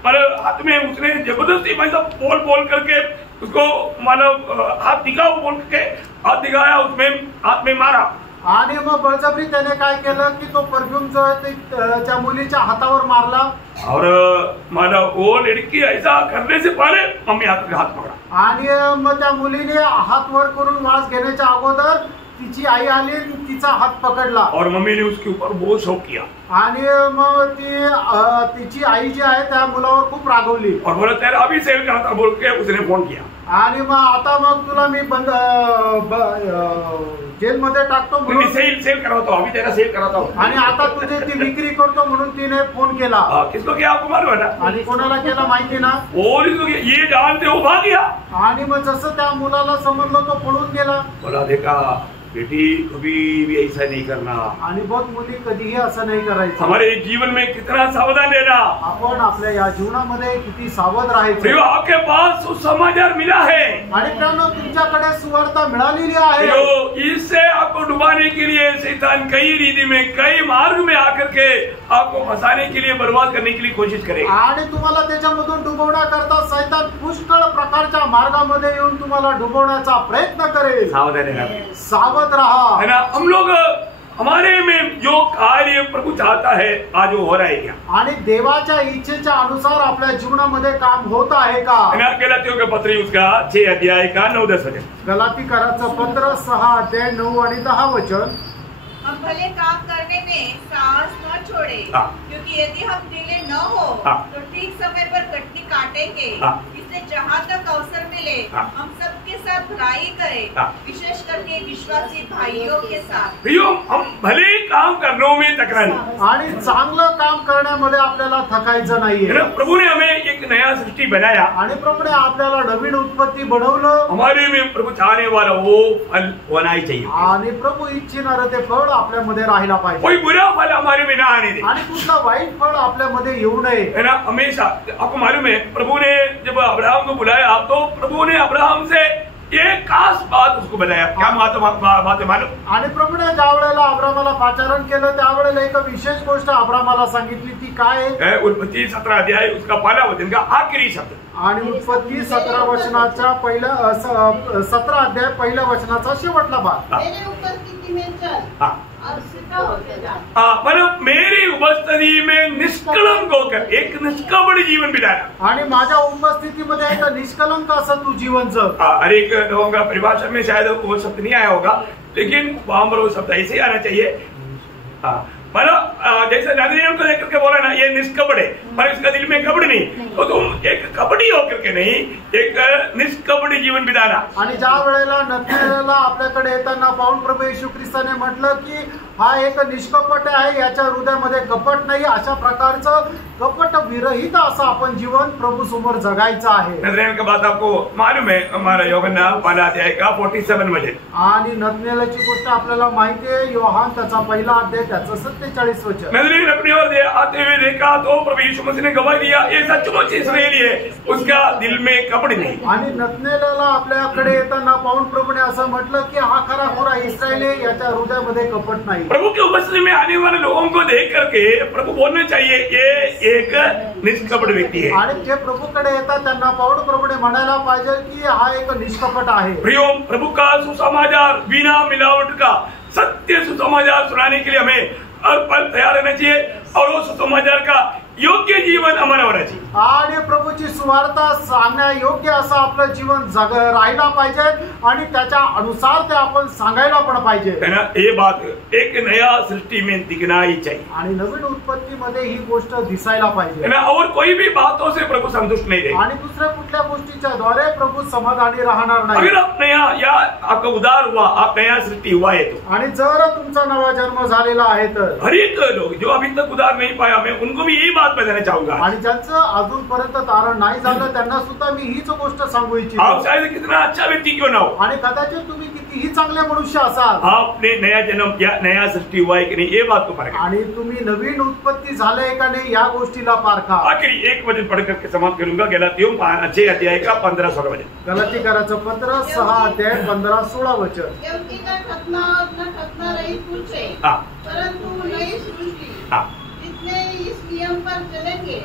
मतलब हाथ में उसने जबरदस्ती भाई साहब बोल बोल करके उसको मतलब हाथ दिखाओ बोल के हाथ दिखाया, उसमें हाथ में मारा। आणि मग बळजबरी त्याने काय केलं की तो परफ्यूम जो आहे ते त्या मुलीच्या हातावर मारला। और मतलब वो लड़की ऐसा करने से पहले मम्मी हाथ पकड़ा आणि मग त्या मुलीने हात वर करून वास घेण्याच्या अगोदर तिची आई आली, तिचा हात पकडला और मम्मी ने उसके ऊपर बहुत शौक किया। आणि मग तिची आई जी आहे त्या मुलावर खूप रागवली और बोला तेरा अभी सेल करा था बोल के उसने फोन किया। आणि मग आता मग तुला मी जेल मध्ये टाकतो म्हणून सेल कराता हूँ, अभी तेरा सेल कराता हूँ, आणि आता तुझे ती विक्री करतो म्हणून तिने फोन केला। किसको किया आपको मालूम है ना? आणि कोणाला केला माहिती ना? पुलिस को किया। ये जानते हो भाग गया। आणि मग जसं त्या मुलाला समजलं तो पळून गेला। बोला देखा बेटी कभी भी ऐसा नहीं करना, आणि बहुत मुली कधीही असं नाही करायचं। हमारे जीवन में कितना सावधान रहना, आपण आपल्या या जीवनामध्ये किती सावध राहायचं। आपके पास सुसमाचार मिला है आणि त्यानं तुमच्याकडे सुवार्ता मिळालेली आहे। इससे आपको डुबाने के लिए शैतान कई रीति में कई मार्ग में आकर के आपको फंसाने के लिए बर्बाद करने के लिए कोशिश करेगा। आणि तुम्हाला त्याच्यामधून डुबवण्याकरता शैतान पुष्कळ प्रकारच्या मार्गामध्ये येऊन तुम्हाला डुबवण्याचा प्रयत्न करेल। सावधान रहना, सावध रहा, है ना। हम लोग हमारे में जो कार्य प्रभु चाहता है आज वो हो रहा है क्या? आणि देवाच्या इच्छेच्या अनुसार आपल्या जीवनामध्ये काम होत आहे का? गलातियों के पत्र उसका 6 अध्याय का 9-10 वचन। गलातीकराचं पत्र 6 अध्याय 9 आणि 10 वचन। हम भले काम करने में साहस न छोड़े, क्योंकि यदि हम ढीले न हो तो ठीक समय पर कटनी काटेंगे। इसलिए जहाँ तक अवसर मिले हम सबके का भलाई करे, विशेष करके विश्वासी भाइयों के साथ। प्रियो, हम भले काम करने में तकरार नहीं, आणि चांगलं काम करण्यामध्ये आपल्याला थकायचं नाहीये। प्रभु ने हमें एक नया सृष्टि बनाया आणि प्रभूने आपल्याला नवीन उत्पत्ती बनवलं। हमारे में प्रभु चाहने वाला वो फल होना ही चाहिए आणि प्रभू इच्छिणार ते फळ आपल्यामध्ये राहिला पाहिजे। कोई बुरा फल हमारे में ना आने दे। आणि कुठला वाईट फळ आपल्यामध्ये येऊ नये, है ना। हमेशा आपको मालूम है प्रभु ने जब अब्राहम को बुलाया तो प्रभु ने अब्राहम से एक खास बात उसको बताया। क्या बात है मालूम? आणि प्रभूने ज्या वेळेला अब्रामाला पाचारण केलं त्यावेळेला एक विशेष गोष्ट अब्रामाला सांगितली, ती काय आहे? उत्पत्ति 17 अध्याय उसका पहला वचन का आखिरी शब्द। आणि उत्पत्ती 17 वचनाचा पहिला 17 अध्याय पहिल्या वचनाचा शेवटला भाग। मेरे उपस्थिति में चल और सीधा होके जा। मतलब मेरी उपस्थिति में निष्कलंक होकर एक निष्कपट जीवन बिताना। आणि माझ्या उपस्थितीमध्ये एक निष्कलंक असं तू जीवन जग। हर एक लोगों का परिभाषा में शायद वो शब्द नहीं आया होगा, लेकिन वहां पर वो शब्द ऐसे ही आना चाहिए। मतलब जैसे नाज़रीन को लेकर के बोला ना, ये निष्कपट है, पर इसका दिल में कपट नहीं, तो तुम एक कपटी होकर के नहीं, एक निष्कपटी जीवन बिताना। आणि ज्या वेळेला नथानेलला आपल्याकडे येताना पाहून प्रभू येशू ख्रिस्ताने म्हटलं की हा एक निष्कपट आहे, याच्या हृदयामध्ये कपट नाही, अशा प्रकारचं कपट विरहित असं आपण जीवन प्रभू समोर जगायचं आहे। नाज़रीन का बात आपको मालूम है, हमारा यूहन्ना पहला अध्याय का 47 वचन। आणि नथानेलची गोष्ट आपल्याला माहिती आहे, योहान त्याचा पहिला अध्याय त्याचं 47 वचन। नाज़रीन अपनी ओर आते हुए देखा तो प्रभु यीशु मसीह ने गवाही दिया, ये सचमुच इस्राएली है, उसका दिल में कपट नहीं। आणि नथानेलला आपल्याकडे येताना पाहून प्रभूने असं म्हटलं की हा खरा खुरा इस्राएल आहे, याच्या हृदयामध्ये कपट नाही। प्रभु की उपस्थिति में आने वाले लोगों को देख करके प्रभु बोलना चाहिए ये एक निष्कपट व्यक्ति है। आणि जे प्रभूकडे येतात त्यांना पाहून प्रभूने म्हणायला पाहिजे की हा एक निष्कपट आहे। प्रियो, प्रभु का सुसमाचार बिना मिलावट का सत्य सुसमाचार सुनाने के लिए हमें हर पल तैयार रहना चाहिए, और वो सुसमाचार का योग्य जीवन हमारा होना चाहिए। आणि प्रभूची सुवार्ता सांगण्या योग्य असं आपलं जीवन राहिला पाहिजे आणि त्याच्या अनुसार ते आपण सांगायला पण पाहिजे, है ना। ये बात एक नया सृष्टि में दिखना ही चाहिए, आणि नवीन उत्पत्तीमध्ये ही गोष्ट दिसायला पाहिजे, है ना। और कोई भी बातों से प्रभु संतुष्ट नहीं रहे। आणि दुसऱ्या कुठल्या गोष्टीच्या द्वारे प्रभू समाधानी राहणार नाही। अगर आप नया या आपका उदार हुआ, आप नया सृष्टि हुआ है तो, आणि जर तुमचा नवा जन्म झालेला आहे तर हर एक लोग जो अभी तक उदार नहीं पाया, मैं उनको भी यही बात बताना चाहूंगा। आणि ज्यांचं अजूनपर्यंत तारण नाही झालं त्यांना सुद्धा मी हीच गोष्ट सांगू आप इच्छितो। शायद कितना अच्छा व्यक्ति क्यों ना हो, आणि कदाचित तुम्ही कितीही चांगले मनुष्य असाल, आपने नया जन्म या नया सृष्टि हुआ है कि नहीं, ये बात को परखें। आणि तुम्ही नवीन उत्पत्ती झाले का नाही या गोष्टीला पारखा। आखिरी एक वचन पढ़ करके समाप्त करूंगा, गलातियों 6 अध्याय का 15-16 वचन। गलातीकराचं पत्र 6 अध्याय 15-16 वचन। क्योंकि न खतना और न खतना रहित कुछ है, परंतु नई सृष्टि जितने इस नियम पर चलेंगे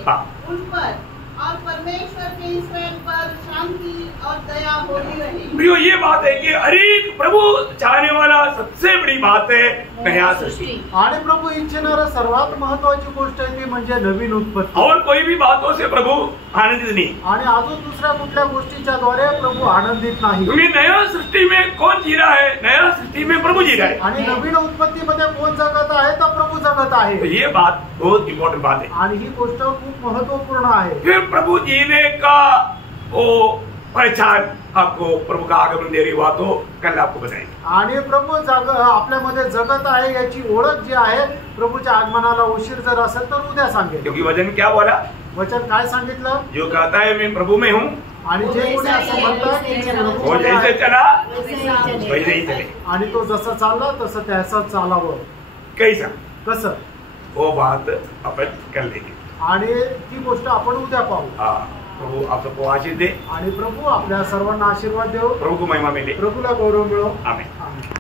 उन पर और परमेश्वर के इस्राएल पर शांति और दया होती रहेगी। प्रियो, ये बात है कि हर एक प्रभु चाहने वाला सबसे बड़ी बात है नया सृष्टि। आणि प्रभू इच्छिणारा सर्वात महत्वाची गोष्ट आहे ती म्हणजे नवीन उत्पत्ती। और कोई भी बातों से प्रभु आनंदित नहीं। आणि अजून दुसऱ्या कुठल्या गोष्टीच्या द्वारे प्रभू आनंदित नाही। क्योंकि नया सृष्टि में कौन जी रहा है? नया सृष्टि में प्रभु जी रहा है। आणि नवीन उत्पत्तीमध्ये कोण जगत आहे तर प्रभू जगत आहे। तो ये बात बहुत इम्पोर्टेंट बात है, आणि ही गोष्ट खूप महत्वपूर्ण आहे। फिर प्रभु जीने का वो पहचान आपको प्रभु का आगमन देरी हुआ तो कल आपको बताएंगे। आणि प्रभू आपल्यामध्ये जगत आहे याची ओळख जी आहे प्रभूच्या आगमनाला उशीर जर असेल तर उद्या सांगेल। क्योंकि वचन क्या बोला? वचन काय सांगितलं? जो कहता है मैं प्रभु में हूँ, आणि जे कोणी असं म्हणतात की मी वो प्रभूमध्ये जैसे आहे, चला वैसे वैसे ही चले। आणि तो जसं चालला तसं त्याचं चालावं। कैसा? कसं? वो बात अपन कर लेंगे। आणि ती गोष्ट आपण उद्या पाहू। हाँ, प्रभु आप सबको आशीष दे, आणि प्रभू आपल्या सर्वांना आशीर्वाद देव, प्रभु को महिमा मिले। प्रभूला गौरव मिळो। आमीन।